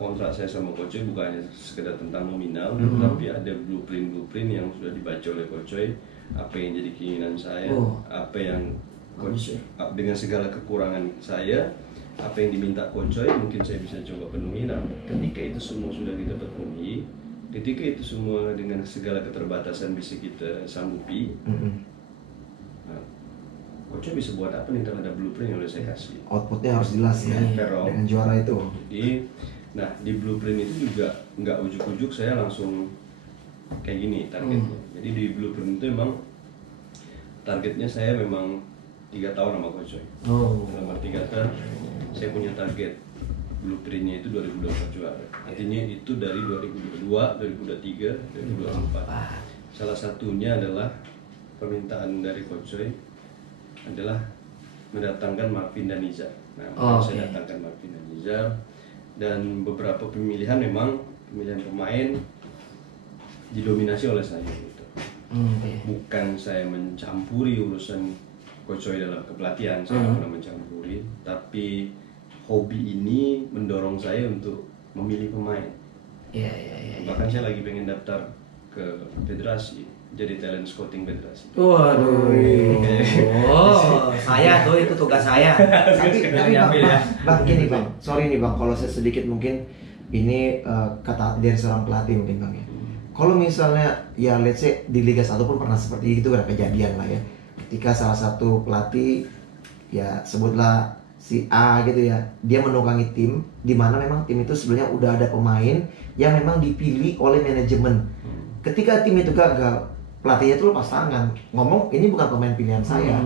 kontrak saya sama Kocoy bukan hanya sekedar tentang nominal, tapi ada blueprint yang sudah dibaca oleh Kocoy, apa yang jadi keinginan saya, apa yang dengan segala kekurangan saya, apa yang diminta Kocoy mungkin saya bisa coba penuhi. Nah, ketika itu semua sudah kita penuhi, ketika itu semua dengan segala keterbatasan bisa kita sanggupi, Kocoy bisa buat apa nih terhadap blueprint yang udah saya kasih. Outputnya harus jelas ya, dengan juara itu. Jadi, nah di blueprint itu juga nggak ujuk-ujuk saya langsung kayak gini targetnya. Jadi di blueprint itu memang targetnya saya memang 3 tahun sama Kocoy. Dalam arti kata saya punya target blueprintnya itu 2024 juara. Artinya itu dari 2022, 2023, 2024. Salah satunya adalah permintaan dari Kocoy adalah mendatangkan Marvin dan Nizar. Nah, saya datangkan Marvin dan Nizar dan beberapa pemilihan memang pemilihan pemain didominasi oleh saya gitu. Bukan saya mencampuri urusan Kocoy dalam kepelatihan, saya nggak pernah mencampuri, tapi hobi ini mendorong saya untuk memilih pemain. Bahkan saya lagi pengen daftar ke federasi, jadi talent scouting federasi. Waduh. Saya tuh itu tugas saya. Tapi bang, gini bang, sorry nih bang, kalau saya sedikit mungkin ini kata dari seorang pelatih mungkin bang ya. Kalau misalnya ya let's say di Liga 1 pun pernah seperti itu, ada kejadian lah ya. Ketika salah satu pelatih ya sebutlah si A gitu ya, dia menunggangi tim di mana memang tim itu sebenarnya udah ada pemain yang memang dipilih oleh manajemen. Ketika tim itu gagal, pelatihnya itu lepas tangan, ngomong ini bukan pemain pilihan saya,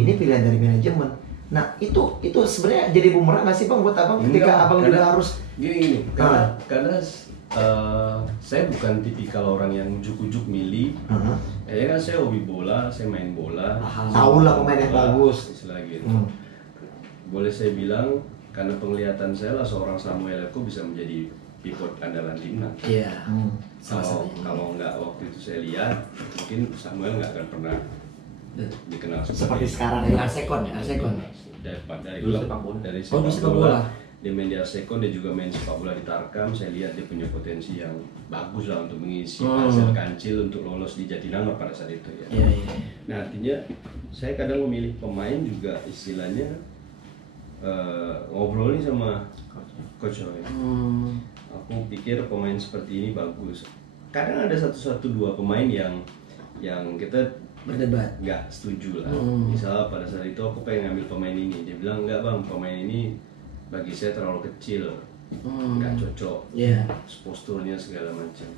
ini pilihan dari manajemen. Nah itu sebenarnya jadi bumerang nggak sih bang buat abang ketika abang juga harus gini karena saya bukan tipikal orang yang ujuk-ujuk milih. Ya kan saya hobi bola, saya main bola, tahu lah pemain yang bagus istilah gitu. Boleh saya bilang karena penglihatan saya lah seorang Samuel Eko bisa menjadi pivot andalan timnas. Iya. Kalau nggak waktu itu saya lihat, mungkin Samuel nggak akan pernah dikenal seperti sekarang dari Arsekon ya, Arsekon. Dari sepak bola. Dia main di Arsekon, dia juga main sepak bola di Tarkam. Saya lihat dia punya potensi yang bagus lah untuk mengisi hasil kancil untuk lolos di Jatinangor pada saat itu ya. Nah artinya saya kadang memilih pemain juga istilahnya ngobrol nih sama Coach Roy. Aku pikir pemain seperti ini bagus. Kadang ada dua pemain yang kita berdebat, nggak setuju lah. Misalnya pada saat itu aku pengen ngambil pemain ini, dia bilang enggak bang, pemain ini bagi saya terlalu kecil, nggak cocok, posturnya segala macam.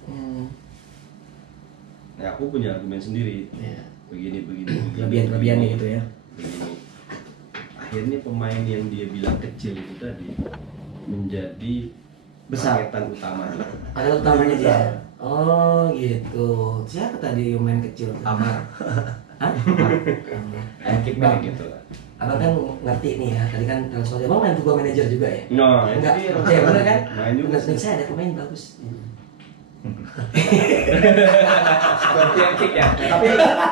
Nah aku punya argumen sendiri, begini kelebihan-kelebihannya gitu ya. Begini. Akhirnya pemain yang dia bilang kecil itu tadi menjadi besar, paketan utama. Paketan utamanya dia. Oh gitu. Siapa tadi yang main kecil? Amar. Hah? Kickback gitu lah. Abang kan ngerti nih ya, tadi kan transfer abang main football manager juga ya? Nah, enggak, itu ya bener kan? main juga. Bener, saya ada pemain bagus. Seperti yang kick ya.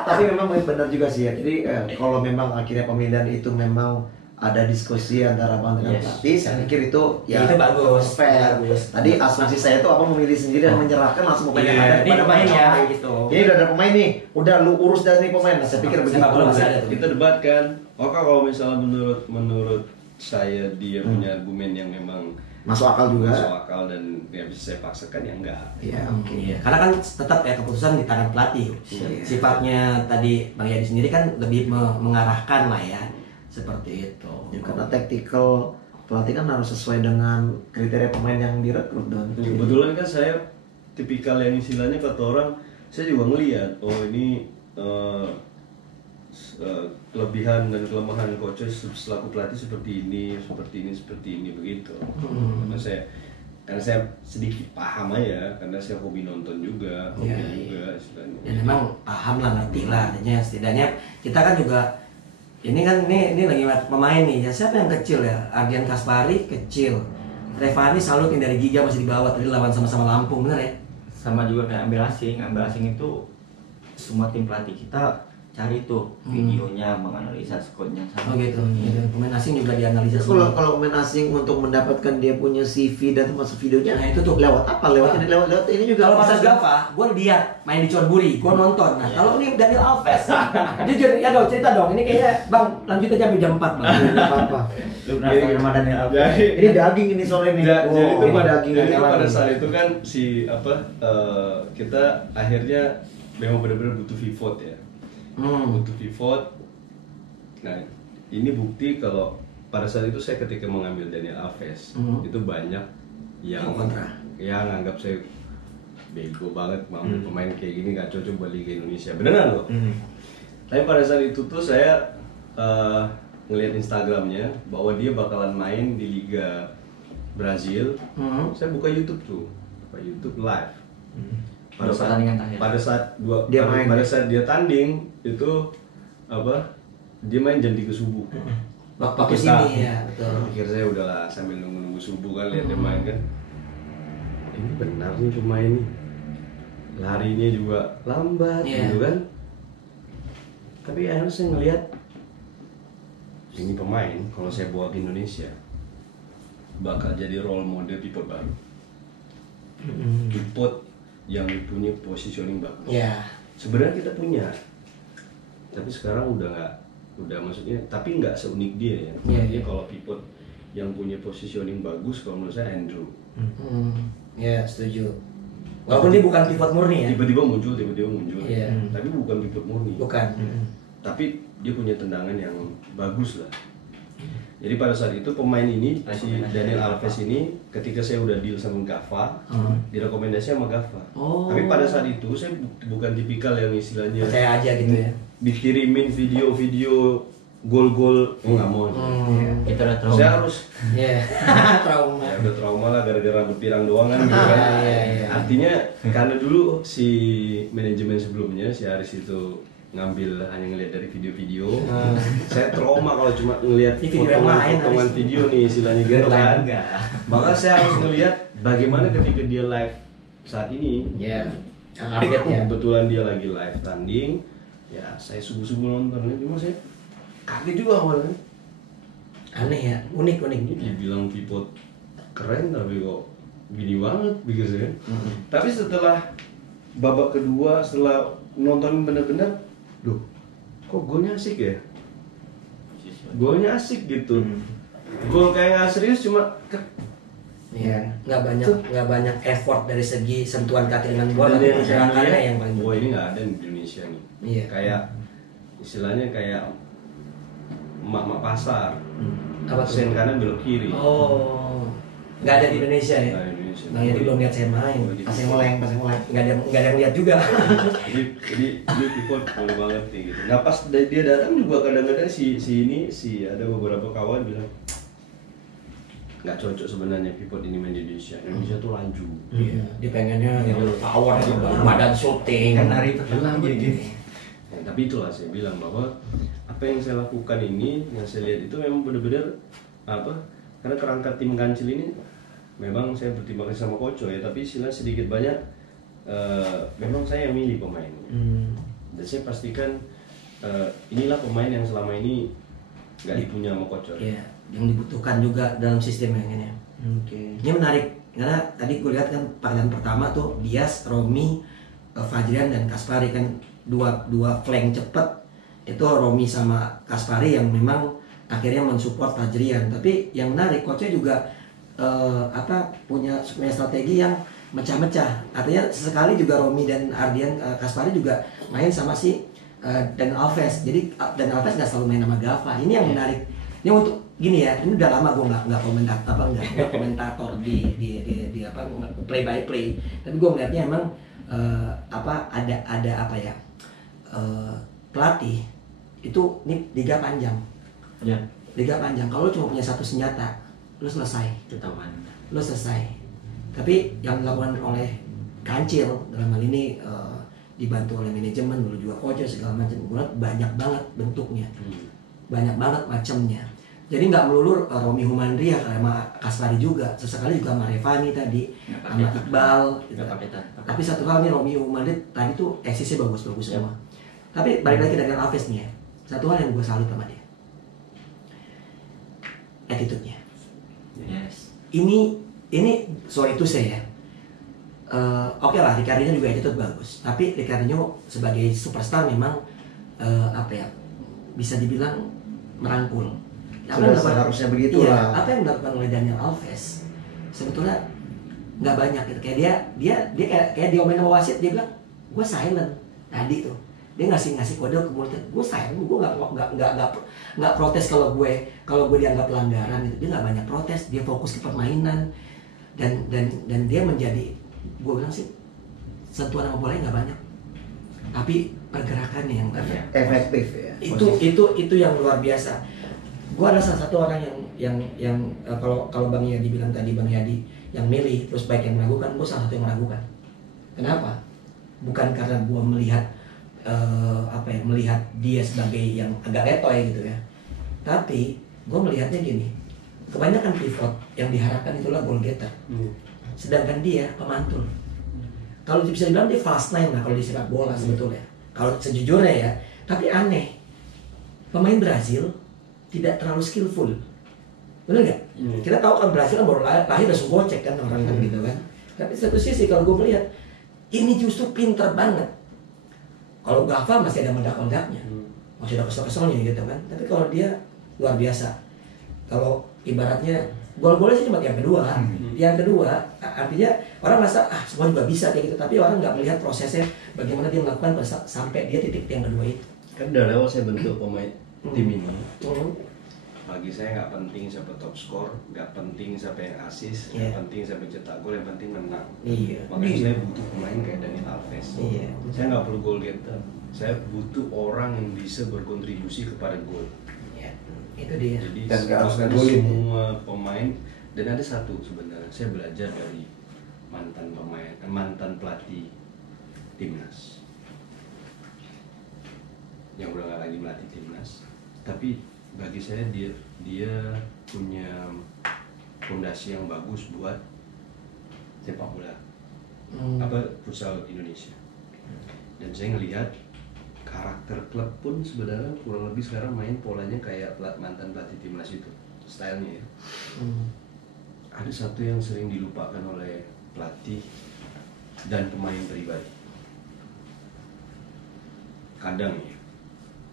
Tapi memang benar juga sih ya. Jadi kalau memang akhirnya pemilihan itu memang ada diskusi antara bang dengan pelatih, saya pikir itu ya itu bagus, fair. bagus. Tadi asumsi saya itu apa memilih sendiri dan menyerahkan langsung pemain yang ada Ini kepada pemain ya pemain. gitu. Ini udah ada pemain nih, udah lu urus dari pemain. Nah, saya pikir begitu. Sepak bola masih ada tuh. Kita debatkan. Oke, kalau misalnya menurut saya dia punya argumen yang memang Masuk akal juga. masuk akal dan ya bisa saya paksakan ya enggak. Iya, oke. Iya, karena kan tetap ya keputusan di tangan pelatih. Sifatnya tadi Bang Yadi sendiri kan lebih mengarahkan lah ya, seperti itu. Ya, karena tactical pelatih kan harus sesuai dengan kriteria pemain yang direkrut dan Kebetulan kan saya tipikal yang istilahnya kata orang, saya juga ngelihat oh ini kelebihan dan kelemahan coach selaku pelatih seperti ini begitu. Karena saya sedikit paham aja, karena saya hobi nonton juga, juga istilahnya. Ya memang paham lah, ngerti lah, artinya setidaknya kita kan juga ini lagi pemain nih ya, siapa yang kecil ya? Ardian Kaspari kecil, Revani Salut yang dari Giga masih di bawah, tadi lawan sama-sama Lampung, bener ya? Sama juga kayak ambil asing itu semua tim pelatih kita cari tuh videonya, menganalisa squadnya Oh gitu. Pemain asing juga dianalisa kalau semua. kalau pemain asing untuk mendapatkan dia punya CV dan termasuk videonya, Nah, itu tuh. lewat apa? Lewat ini juga. Kalau Mas Gava, gue lihat main di Chonburi, gue nonton. Nah, kalau ini Daniel Alves, jujur ya dong, cerita dong. Ini kayaknya Bang lanjut aja sampai jam 4 Bang. apa? Lu penasaran sama Daniel Alves? Ini daging ini soalnya nih. Jadi itu ini daging. jadi itu pada saat itu kan kita akhirnya memang benar-benar butuh pivot ya. Butuh pivot. Nah, ini bukti kalau pada saat itu saya ketika mengambil Daniel Alves itu banyak yang kontra. Ya nganggap saya bego banget, mau pemain kayak gini nggak cocok buat Liga Indonesia. Beneran loh. Tapi pada saat itu tuh saya ngelihat Instagramnya bahwa dia bakalan main di Liga Brazil. Saya buka YouTube tuh, live. Pada saat dia tanding itu dia main jam 3 subuh. Waktu sini ya, betul. Pikir saya udahlah sambil nunggu subuh kan lihat dia main kan. Ini benar nih pemain nih. Larinya juga lambat gitu kan. Tapi akhirnya saya ngelihat ini pemain kalau saya bawa ke Indonesia bakal jadi role model pivot baru. Pivot yang punya positioning bagus. Sebenarnya kita punya, tapi sekarang udah maksudnya, tapi nggak seunik dia ya. Dia kalau pivot yang punya positioning bagus, kalau menurut saya Andrew. Ya setuju. Walaupun dia bukan pivot murni ya. Tiba-tiba muncul. Tapi bukan pivot murni. Bukan. Tapi dia punya tendangan yang bagus lah. Jadi pada saat itu pemain ini, si Daniel Alves ini, ketika saya udah deal sama Gava, direkomendasi sama Gava. Tapi pada saat itu saya bukan tipikal yang istilahnya percaya aja gitu ya. Dikirimin video-video gol-gol, nggak mau. Itu udah trauma. Saya harus Trauma. ya udah trauma lah gara-gara rambut pirang doang kan gitu kan. Artinya karena dulu si manajemen sebelumnya si Aris itu ngambil hanya ngelihat dari video-video. Saya trauma kalau cuma ngelihat potongan video nih istilahnya gitu kan. Maka saya harus ngelihat bagaimana ketika dia live saat ini. Kebetulan dia lagi live tanding. Ya saya subuh-subuh nonton, cuma saya kaget juga awalnya. Aneh ya, unik. Dibilang pivot keren tapi kok gini banget begitu kan. Tapi setelah babak kedua, setelah nonton benar-benar, duh, kok golnya asik ya? Golnya asik gitu. Gol kayak nggak serius cuma nggak banyak effort dari segi sentuhan kaki dengan bola, tapi pergerakannya yang paling penting. Ini nggak ada di Indonesia nih. Kayak istilahnya kayak emak-emak pasar. Sen kanan belok kiri. Nggak ada di Indonesia ya. Nah, jadi belum lihat saya main. Pasang meleng. Nggak ada yang lihat juga. Jadi pivot boleh banget nih gitu. Nah pas dia datang juga kadang-kadang si ada beberapa kawan bilang nggak cocok sebenarnya pivot ini main di Indonesia. Indonesia tuh laju. Dia pengennya power, badan shooting. Kan hari itu gitu. Tapi itulah saya bilang bahwa apa yang saya lakukan ini, yang saya lihat itu memang benar-benar karena kerangka tim Kancil ini memang saya berterima kasih sama Koco ya, tapi istilahnya sedikit banyak memang saya yang milih pemain. Dan saya pastikan inilah pemain yang selama ini nggak dipunya sama coach. Iya, yang dibutuhkan juga dalam sistem yang ini. Ini menarik karena tadi gue lihat kan panggilan pertama tuh Diaz, Romi, Fajrian dan Kaspari kan dua flank cepet itu Romi sama Kaspari yang memang akhirnya mensupport Fajrian. Tapi yang menarik coachnya juga punya strategi yang mecah-mecah. Artinya sesekali juga Romi dan Ardian Kaspari juga main sama si Dan Alves. Jadi Dan Alves nggak selalu main sama Gava. Ini yang menarik. Ini untuk gini ya. Ini udah lama gue nggak komentator di play by play. Tapi gue melihatnya emang ada pelatih itu ini liga panjang. Ya. Liga panjang. Kalau lu cuma punya satu senjata, lu selesai. Ketahuan. Lu selesai. Tapi yang dilakukan oleh Kancil dalam hal ini dibantu oleh manajemen, dulu juga coach segala macam, banyak banget bentuknya, banyak banget macamnya. Jadi nggak melulu Romi Humandri ya sama Kaspari juga, sesekali juga sama Revani tadi, sama Iqbal. Gitu. Tapi satu hal nih Romi Humandri tadi tuh eksisnya bagus-bagus semua. Tapi balik lagi dengan Alves nih ya, satu hal yang gue salut sama dia, attitude-nya. Yes. Ini sorry itu saya. Oke lah, Ricardinho juga attitude bagus. Tapi Ricardinho sebagai superstar memang bisa dibilang merangkul. Sudah seharusnya begitu lah. Apa yang dilakukan oleh Daniel Alves sebetulnya nggak banyak gitu. Kayak dia kayak diomelin sama wasit, dia bilang gue silent tadi tuh. Dia ngasih kode ke mulutnya, gue silent, gue nggak protes kalau gue dianggap pelanggaran gitu. Dia nggak banyak protes, dia fokus ke permainan dan dia menjadi, gue bilang sih sentuhan sama bolanya nggak banyak, tapi pergerakannya yang efektif ya. Itu yang luar biasa. Gue adalah salah satu orang yang kalau Bang Yadi bilang tadi, Bang Yadi yang milih terus baik yang meragukan, gue salah satu yang meragukan. Kenapa? Bukan karena gue melihat melihat dia sebagai yang agak letoy gitu ya. Tapi gue melihatnya gini, kebanyakan pivot yang diharapkan itulah goal getter. Sedangkan dia pemantul. Kalau bisa dibilang dia fast nine lah kalau di sepak bola sebetulnya. Kalau sejujurnya ya, tapi aneh. Pemain Brazil tidak terlalu skillful. Bener nggak? Kita tahu kan Brazil kan baru lahir udah gocek kan orang kan gitu kan. Tapi satu sisi kalau gue melihat ini justru pinter banget. Kalau Gava masih ada meledak-meledaknya, masih ada kesel-keselnya gitu kan. Tapi kalau dia luar biasa. Kalau ibaratnya gol-golnya sih cuma yang kedua. Yang kedua artinya orang merasa semua juga bisa kayak gitu. Tapi orang nggak melihat prosesnya bagaimana dia melakukan sampai dia titik yang kedua itu. Kan udah lewat saya bentuk pemain tim ini. Bagi saya nggak penting siapa top skor, nggak penting siapa yang asis, nggak penting siapa cetak gol, yang penting menang. Makanya saya butuh pemain kayak Daniel Alves. Saya nggak perlu goal getter, saya butuh orang yang bisa berkontribusi kepada gol. Itu dia. Jadi dan harus semua pemain, dan ada satu sebenarnya saya belajar dari mantan pelatih timnas yang udah nggak lagi melatih timnas, tapi bagi saya dia punya fondasi yang bagus buat sepak bola futsal Indonesia. Dan saya ngelihat karakter klub pun sebenarnya kurang lebih sekarang main polanya kayak mantan pelatih timnas itu, stylenya ya. Ada satu yang sering dilupakan oleh pelatih dan pemain pribadi. Kadang ya,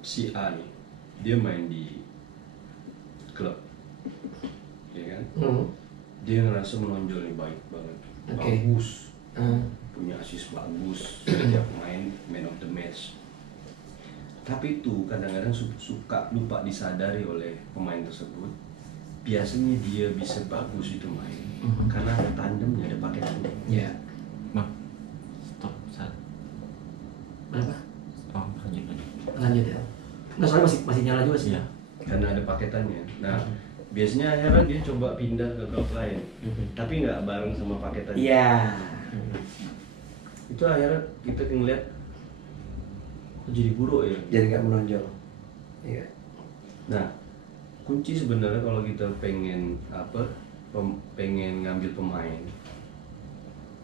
si A nih, dia main di klub, ya kan? Dia ngerasa menonjol nih, baik banget, bagus, punya asis bagus, setiap pemain man of the match. Tapi itu kadang-kadang suka lupa disadari oleh pemain tersebut. Biasanya dia bisa bagus itu main karena ada tandemnya, ada paketannya. Ya. Stop saat. Berapa? Oh, Lanjut ya. Nggak, soalnya masih nyala juga sih. Iya. Karena ada paketannya. Nah, biasanya akhirnya dia coba pindah ke klub lain, tapi nggak bareng sama paketannya. Iya. Itu akhirnya kita ngeliat kok jadi buruk ya. Jadi nggak menonjol. Iya. Nah, kunci sebenarnya kalau kita pengen pengen ngambil pemain,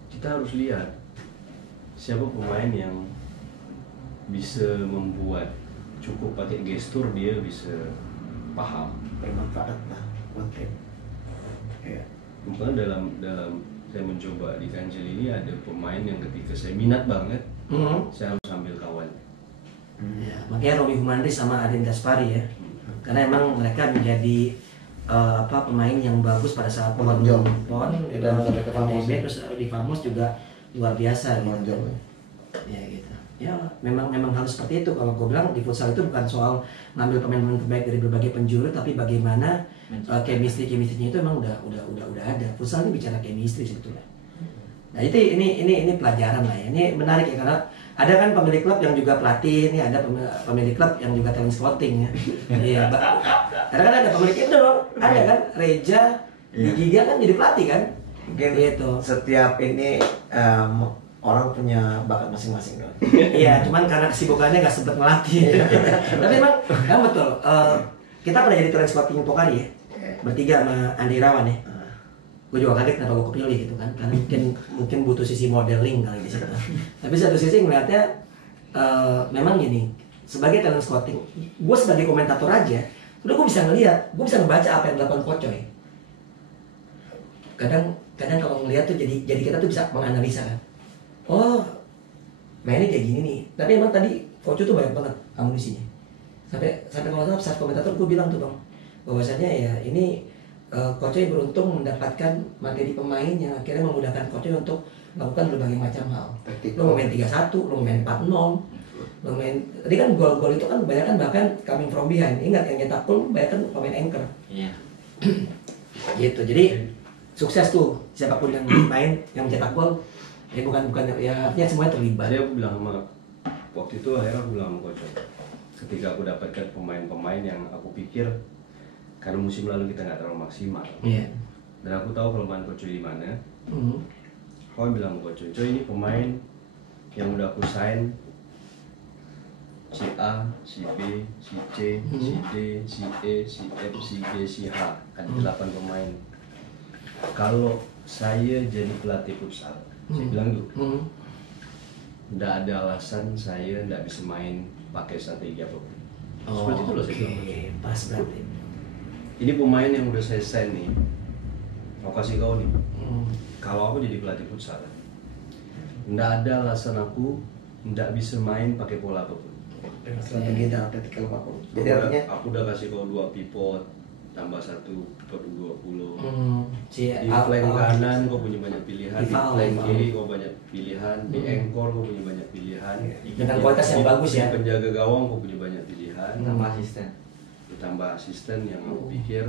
kita harus lihat siapa pemain yang bisa membuat cukup pakai gestur dia bisa paham, bermanfaat lah buat tim. Ya. Kemudian dalam saya mencoba di Kancil ini ada pemain yang ketika saya minat banget, saya harus ambil kawan. Ya, makanya Robi Humandri sama Adin Gaspari ya, karena emang mereka menjadi pemain yang bagus pada saat pon dan sampai ke Famos, terus di Famos juga luar biasa gitu. Ya gitu. Ya memang harus seperti itu. Kalau gue bilang di futsal itu bukan soal ngambil pemain-pemain terbaik dari berbagai penjuru, tapi bagaimana chemistry-nya itu emang udah ada. Futsal ini bicara chemistry sebetulnya. Nah itu ini pelajaran lah ya. Ini menarik ya, karena ada kan pemilik klub yang juga pelatih, ini ada pemilik klub yang juga talent scouting ya. Iya, karena kan ada pemilik itu dong, ada kan Reja, Giga kan jadi pelatih kan. Mungkin gitu. Setiap ini orang punya bakat masing-masing kan. Iya, cuman karena kesibukannya nggak sempet melatih. Tapi emang betul. Kita pernah jadi talent scouting Pokari ya, bertiga sama Andi Irawan ya. Gue juga kaget kenapa gue kepilih gitu kan, karena mungkin butuh sisi modeling kali di situ. Tapi satu sisi ngeliatnya memang gini, sebagai talent scouting, gue sebagai komentator aja, udah gue bisa ngeliat, gue bisa ngebaca apa yang dilakukan Kocoy. Kadang kalau ngeliat tuh jadi kita tuh bisa menganalisa kan. Oh, mainnya kayak gini nih. Tapi emang tadi Kocoy tuh banyak banget amunisinya. Sampai kalau saat komentator gue bilang tuh bang, bahwasanya ya ini Kocoy beruntung mendapatkan materi pemain yang akhirnya memudahkan Kocoy untuk melakukan berbagai macam hal. Lo mau main 3-1, lo mau main 4-0, lo main. Tadi kan gol-gol itu kan banyak kan bahkan coming from behind. Ingat yang nyetak gol banyak kan pemain anchor. Iya. Gitu. Jadi sukses tuh siapapun yang main yang cetak gol. Ya bukan ya artinya semuanya terlibat. Tadi aku bilang sama waktu itu akhirnya aku bilang sama Kocoy, ketika aku dapatkan pemain-pemain yang aku pikir karena musim lalu kita nggak terlalu maksimal, dan aku tahu kelemahan Kocoy di mana. Kau bilang sama Kocoy, ini pemain yang udah aku sign, si A, si B, si C, si D, si E, si F, si G, si H, ada 8 pemain. Kalau saya jadi pelatih futsal, saya bilang tuh, nggak ada alasan saya nggak bisa main pakai strategi apapun. Seperti itu loh saya bilang. Pas berarti. Ini pemain yang udah saya sign nih, mau kasih kau nih. Kalau aku jadi pelatih futsal, nggak ada alasan aku nggak bisa main pakai pola apapun. Strategi dan taktikal apapun. Jadi artinya aku udah kasih kau 2 pivot, tambah 1 pivot 20. Di flank kanan kau punya banyak pilihan, di flank kiri kau banyak pilihan, di anchor kau punya banyak pilihan. Dengan kualitas yang bagus ya. Penjaga gawang kau punya banyak pilihan. Tambah asisten yang aku pikir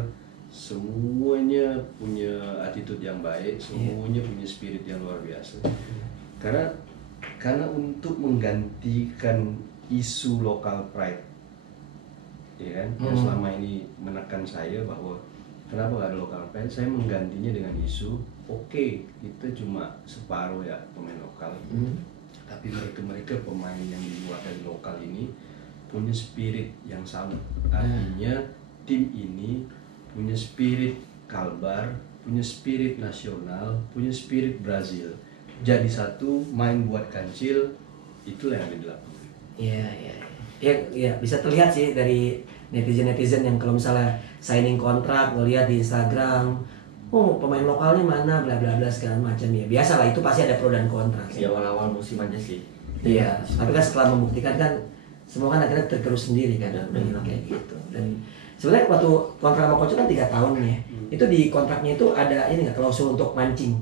semuanya punya attitude yang baik, semuanya punya spirit yang luar biasa. Karena untuk menggantikan isu local pride, ya kan, yang selama ini menekan saya bahwa kenapa nggak ada local pride, saya menggantinya dengan isu oke, kita cuma separuh ya pemain lokal, tapi mereka pemain yang di luar dari lokal ini punya spirit yang sama. Artinya tim ini punya spirit Kalbar, punya spirit nasional, punya spirit Brazil. Jadi satu, main buat Kancil, itulah yang dilakukan. Iya, bisa terlihat sih dari netizen yang kalau misalnya signing kontrak, ngeliat di Instagram, oh pemain lokalnya mana, bla bla bla segala macam ya. Biasalah itu pasti ada pro dan kontra. Ya awal-awal musim aja sih. Iya, tapi kan setelah membuktikan kan semua kan akhirnya tergerus sendiri kan, kayak gitu. Dan sebenarnya waktu kontrak sama Coach kan 3 tahun ya, itu di kontraknya itu ada ini nggak klausul untuk mancing?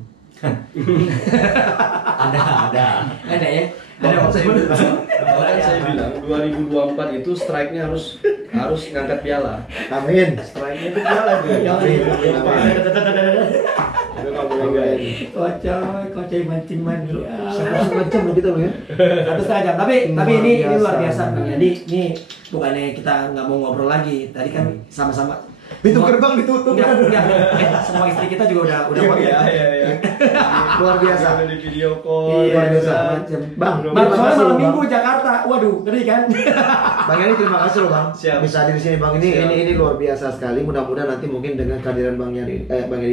ada ya. Bahkan saya bilang 2024 itu strike-nya harus ngangkat piala. amin. Strike-nya itu piala tuh. Itu nggak boleh gaya. Kocoy mancing. Macam begitu loh ya. 1,5 jam. Tapi ini luar biasa. Jadi ini bukannya kita nggak mau ngobrol lagi. Tadi kan sama-sama Pintu gerbang ditutup. Enggak. Semua istri kita juga udah Iya. Luar biasa. Ada di video call. Luar biasa. Bang, soalnya kasih malam loh, Bang. minggu Jakarta. Waduh, ngeri kan? Bang Yani terima kasih loh Bang. Siap. Bisa hadir di sini Bang. Ini Siap. ini luar biasa sekali. Mudah-mudahan nanti mungkin dengan kehadiran Bang Yani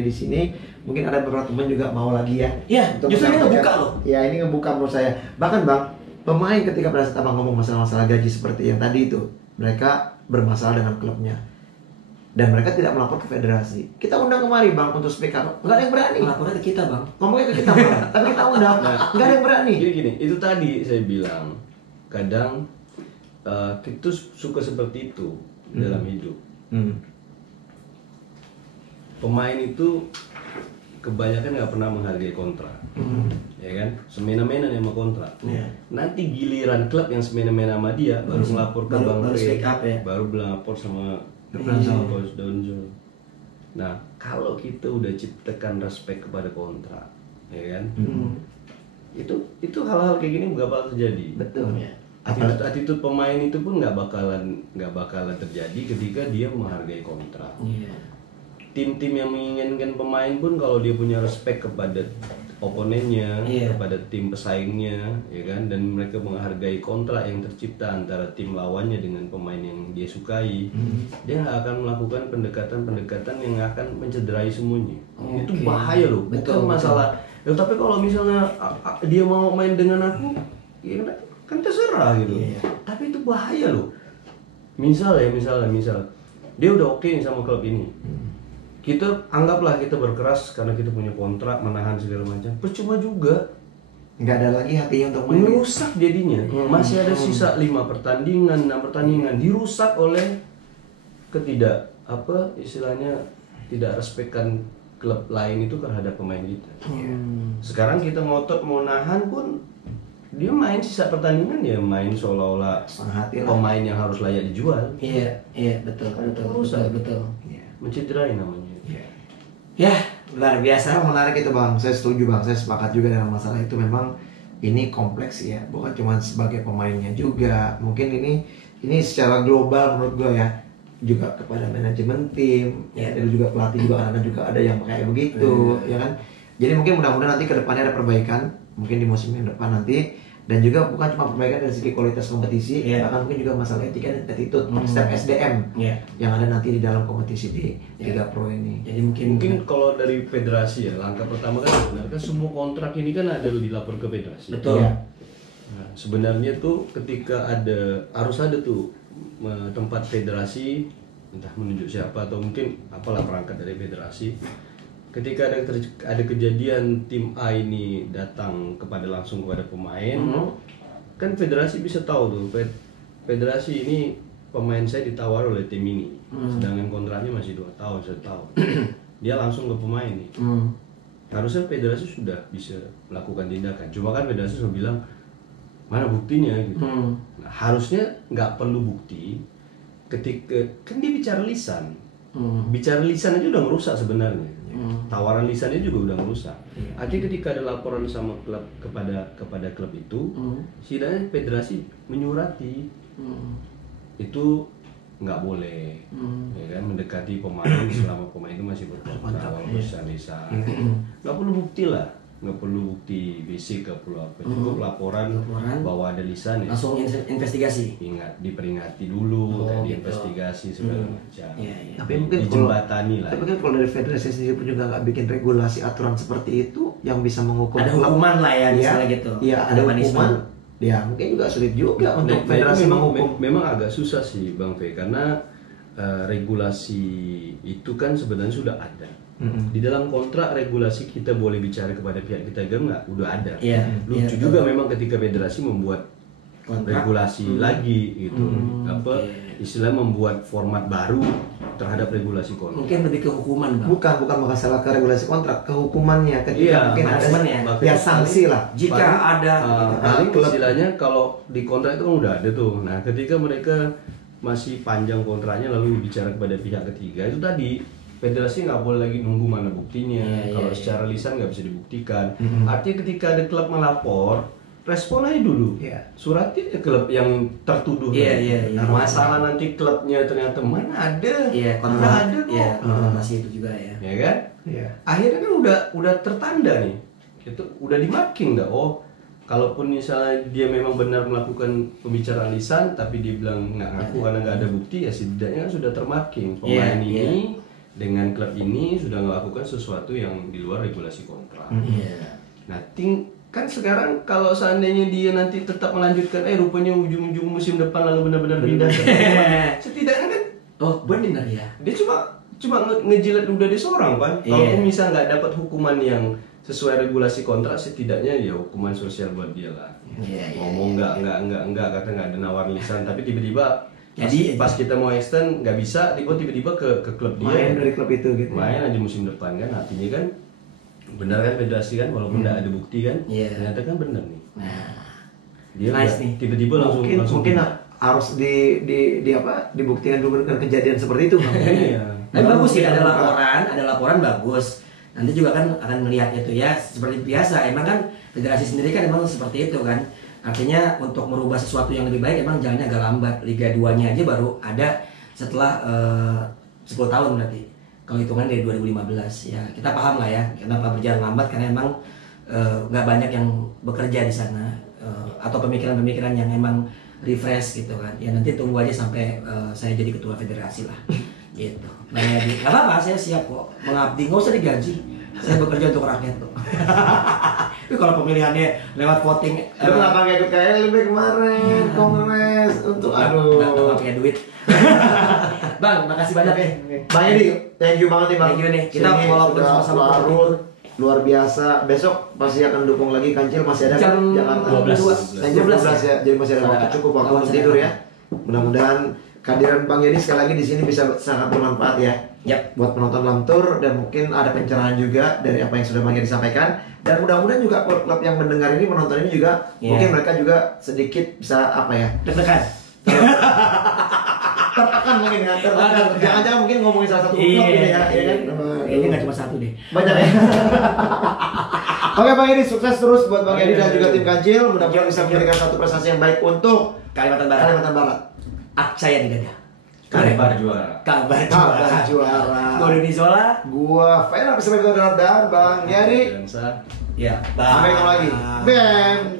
di sini mungkin ada beberapa teman juga mau lagi ya. Iya, untuk justru ini menyampaikan. ngebuka loh. Ya, ini ngebuka menurut saya. Bahkan Bang, pemain ketika pada saat Abang ngomong masalah-masalah gaji seperti yang tadi itu, mereka bermasalah dengan klubnya. Dan mereka tidak melapor ke federasi. Kita undang kemari Bang untuk speak up. Nggak ada yang berani. Lapornya ke kita, Bang. Ngomongnya ke kita Bang. Tapi kita undang. Nggak ada yang berani. Gini, itu tadi saya bilang kadang kita suka seperti itu dalam hidup. Pemain itu kebanyakan nggak pernah menghargai kontrak, ya kan? Semena-mena nih sama kontrak. Nanti giliran klub yang semena-mena sama dia baru melapor ke Bang baru Frey, speak up ya. baru melapor sama Coach Donzo. Nah, kalau kita udah ciptakan respect kepada kontrak, ya kan? Itu hal-hal kayak gini nggak bakal terjadi. Betul. Attitude pemain itu pun nggak bakalan terjadi ketika dia menghargai kontrak. Tim-tim yang menginginkan pemain pun kalau dia punya respect kepada oponennya, kepada tim pesaingnya, ya kan, dan mereka menghargai kontrak yang tercipta antara tim lawannya dengan pemain yang dia sukai, dia nggak akan melakukan pendekatan-pendekatan yang akan mencederai semuanya. Itu bahaya loh, bukan masalah. Ya, tapi kalau misalnya dia mau main dengan aku, ya kan terserah gitu. Tapi itu bahaya loh. Misal dia udah oke nih sama klub ini. Kita anggaplah kita berkeras karena kita punya kontrak, menahan segala macam. Percuma juga. Nggak ada lagi hatinya untuk main. Merusak jadinya. Masih ada sisa 5 pertandingan, 6 pertandingan dirusak oleh tidak respekkan klub lain itu terhadap pemain kita. Sekarang kita ngotot mau nahan pun dia main sisa pertandingan ya main seolah-olah pemain yang harus layak dijual. Iya, betul. Mencederai namanya. Ya, luar biasa. Menarik itu Bang, saya setuju Bang, saya sepakat juga dengan masalah itu. Memang ini kompleks ya, bukan cuma sebagai pemainnya juga. Mungkin ini secara global menurut gue ya, juga kepada manajemen tim, ya, dan juga pelatih juga anak-anak juga ada yang kayak begitu, ya kan. Jadi mungkin mudah-mudahan nanti ke depannya ada perbaikan, mungkin di musim yang depan nanti. Dan juga bukan cuma perbaikan dari segi kualitas kompetisi, bahkan mungkin juga masalah etika dan attitude, step SDM yang ada nanti di dalam kompetisi di Liga Pro ini. Jadi mungkin kalau dari federasi ya, langkah pertama kan sebenarnya semua kontrak ini kan ada dilapor ke federasi. Betul. Nah, sebenarnya tuh ketika harus ada tuh tempat federasi, entah menunjuk siapa atau mungkin apalah perangkat dari federasi. Ketika ada kejadian tim A ini datang langsung kepada pemain, kan federasi bisa tahu tuh, federasi ini pemain saya ditawar oleh tim ini, sedangkan kontraknya masih 2 tahun, 1 tahun. Dia langsung ke pemain nih. Harusnya federasi sudah bisa melakukan tindakan. Cuma kan federasi sudah bilang mana buktinya gitu. Nah, harusnya nggak perlu bukti ketika kan dia bicara lisan. Bicara lisan aja udah merusak sebenarnya. Tawaran lisannya juga udah merusak. Akhirnya ketika ada laporan sama klub kepada klub itu, setidaknya federasi menyurati itu nggak boleh, ya kan, mendekati pemain selama pemain itu masih berkontrak walaupun lisan. Nggak perlu bukti lah. Nggak perlu bukti basic, nggak perlu apa, cukup laporan bahwa ada lisan ya. Langsung investigasi. Diperingati dulu, diinvestigasi segala macam. Tapi mungkin dijembatani lah. Tapi kan kalau dari federasi sendiri pun juga nggak bikin regulasi aturan seperti itu yang bisa menghukum. Ada hukuman lah ya, misalnya gitu. Iya, ada hukuman. Ya mungkin juga sulit juga untuk federasi menghukum. Memang agak susah sih Bang Fe, karena regulasi itu kan sebenarnya sudah ada. Di dalam kontrak regulasi kita boleh bicara kepada pihak kita enggak, udah ada. Lucu juga memang ketika federasi membuat regulasi lagi gitu. Istilah membuat format baru terhadap regulasi kontrak. Mungkin lebih ke hukuman, Bang. Bukan masalah ke regulasi kontrak, ke hukumannya ketika mungkin ada ya sanksi lah. Jika ada paling istilahnya kalau di kontrak itu kan udah ada tuh. Nah, ketika mereka masih panjang kontraknya lalu bicara kepada pihak ketiga itu tadi federasi nggak boleh lagi nunggu mana buktinya. Kalau secara lisan nggak bisa dibuktikan. Artinya ketika ada klub melapor, respon aja dulu. Suratin ya klub yang tertuduh. Nah, masalah nanti klubnya ternyata mana ada. Kontrak ada kok. masih itu juga ya. Ya kan? Akhirnya kan udah tertanda nih. Itu udah dimakin nggak? Oh, kalaupun misalnya dia memang benar melakukan pembicaraan lisan, tapi dia bilang nggak ngaku karena nggak ada bukti, ya setidaknya kan sudah termarking pemain ini dengan klub ini sudah melakukan sesuatu yang di luar regulasi kontrak. Nah, kan sekarang kalau seandainya dia nanti tetap melanjutkan, rupanya ujung-ujung musim depan lalu benar-benar pindah ke setidaknya kan, benar ya. dia cuma ngejilat ludah di seorang kan. Kalau misal nggak dapat hukuman yang sesuai regulasi kontrak, setidaknya ya hukuman sosial buat dia lah. Ngomong nggak kata nggak ada nawar lisan, tapi tiba-tiba pas kita mau extend nggak bisa, tiba-tiba ke klub dia main dari klub itu gitu. Main aja musim depan kan, artinya kan benar kan federasi kan, walaupun nggak ada bukti kan, ternyata kan benar nih. Dia nice nih. Tiba-tiba langsung mungkin harus dibuktikan dulu dengan kejadian seperti itu. Tapi bagus sih, ada laporan bagus. Nanti juga kan akan melihat itu ya, seperti biasa. Emang kan federasi sendiri kan emang seperti itu kan. Artinya untuk merubah sesuatu yang lebih baik emang jalannya agak lambat. Liga 2-nya aja baru ada setelah 10 tahun berarti. Kalau hitungan dari 2015 ya, kita paham lah ya kenapa berjalan lambat, karena emang nggak banyak yang bekerja di sana, atau pemikiran-pemikiran yang emang refresh gitu kan. Ya nanti tunggu aja sampai saya jadi ketua federasi lah gitu. Nah, nggak apa-apa, saya siap kok mengabdi, nggak usah digaji, saya bekerja untuk rakyat kok. Tapi kalau pemilihannya lewat voting, lu nggak pakai ikut KLB kemarin kongres untuk nggak pakai duit. Bang, makasih banyak ya. Bang Edi, thank you banget nih Bang. Thank you nih. Kita walaupun sama-sama larut, luar biasa. Besok pasti akan dukung lagi. Kancil masih ada jam Jakarta 12 ya. Jadi masih ada waktu cukup waktu untuk tidur ya. Mudah-mudahan kehadiran Bang Edi sekali lagi di sini bisa sangat bermanfaat ya. Buat penonton Lamtur, dan mungkin ada pencerahan juga dari apa yang sudah Bang Edi sampaikan. Dan mudah-mudahan juga klub-klub yang mendengar ini, menonton ini juga mungkin mereka juga sedikit bisa tertekan. Tertekan mungkin ya, jangan-jangan mungkin ngomongin salah satu klub gitu ya, kan? Ini nggak cuma satu deh, banyak ya. Oke Bang Edi, sukses terus buat Bang Edi dan juga tim Kancil. Mudah-mudahan bisa memberikan satu prestasi yang baik untuk Kalimantan Barat. Akcaya di dada. Kabar juara. Kabar juara. Gua Doni Zola. Gua Fena bersama dan Bang Edi. Dansa. Ya. Sampai ketemu lagi. Bam.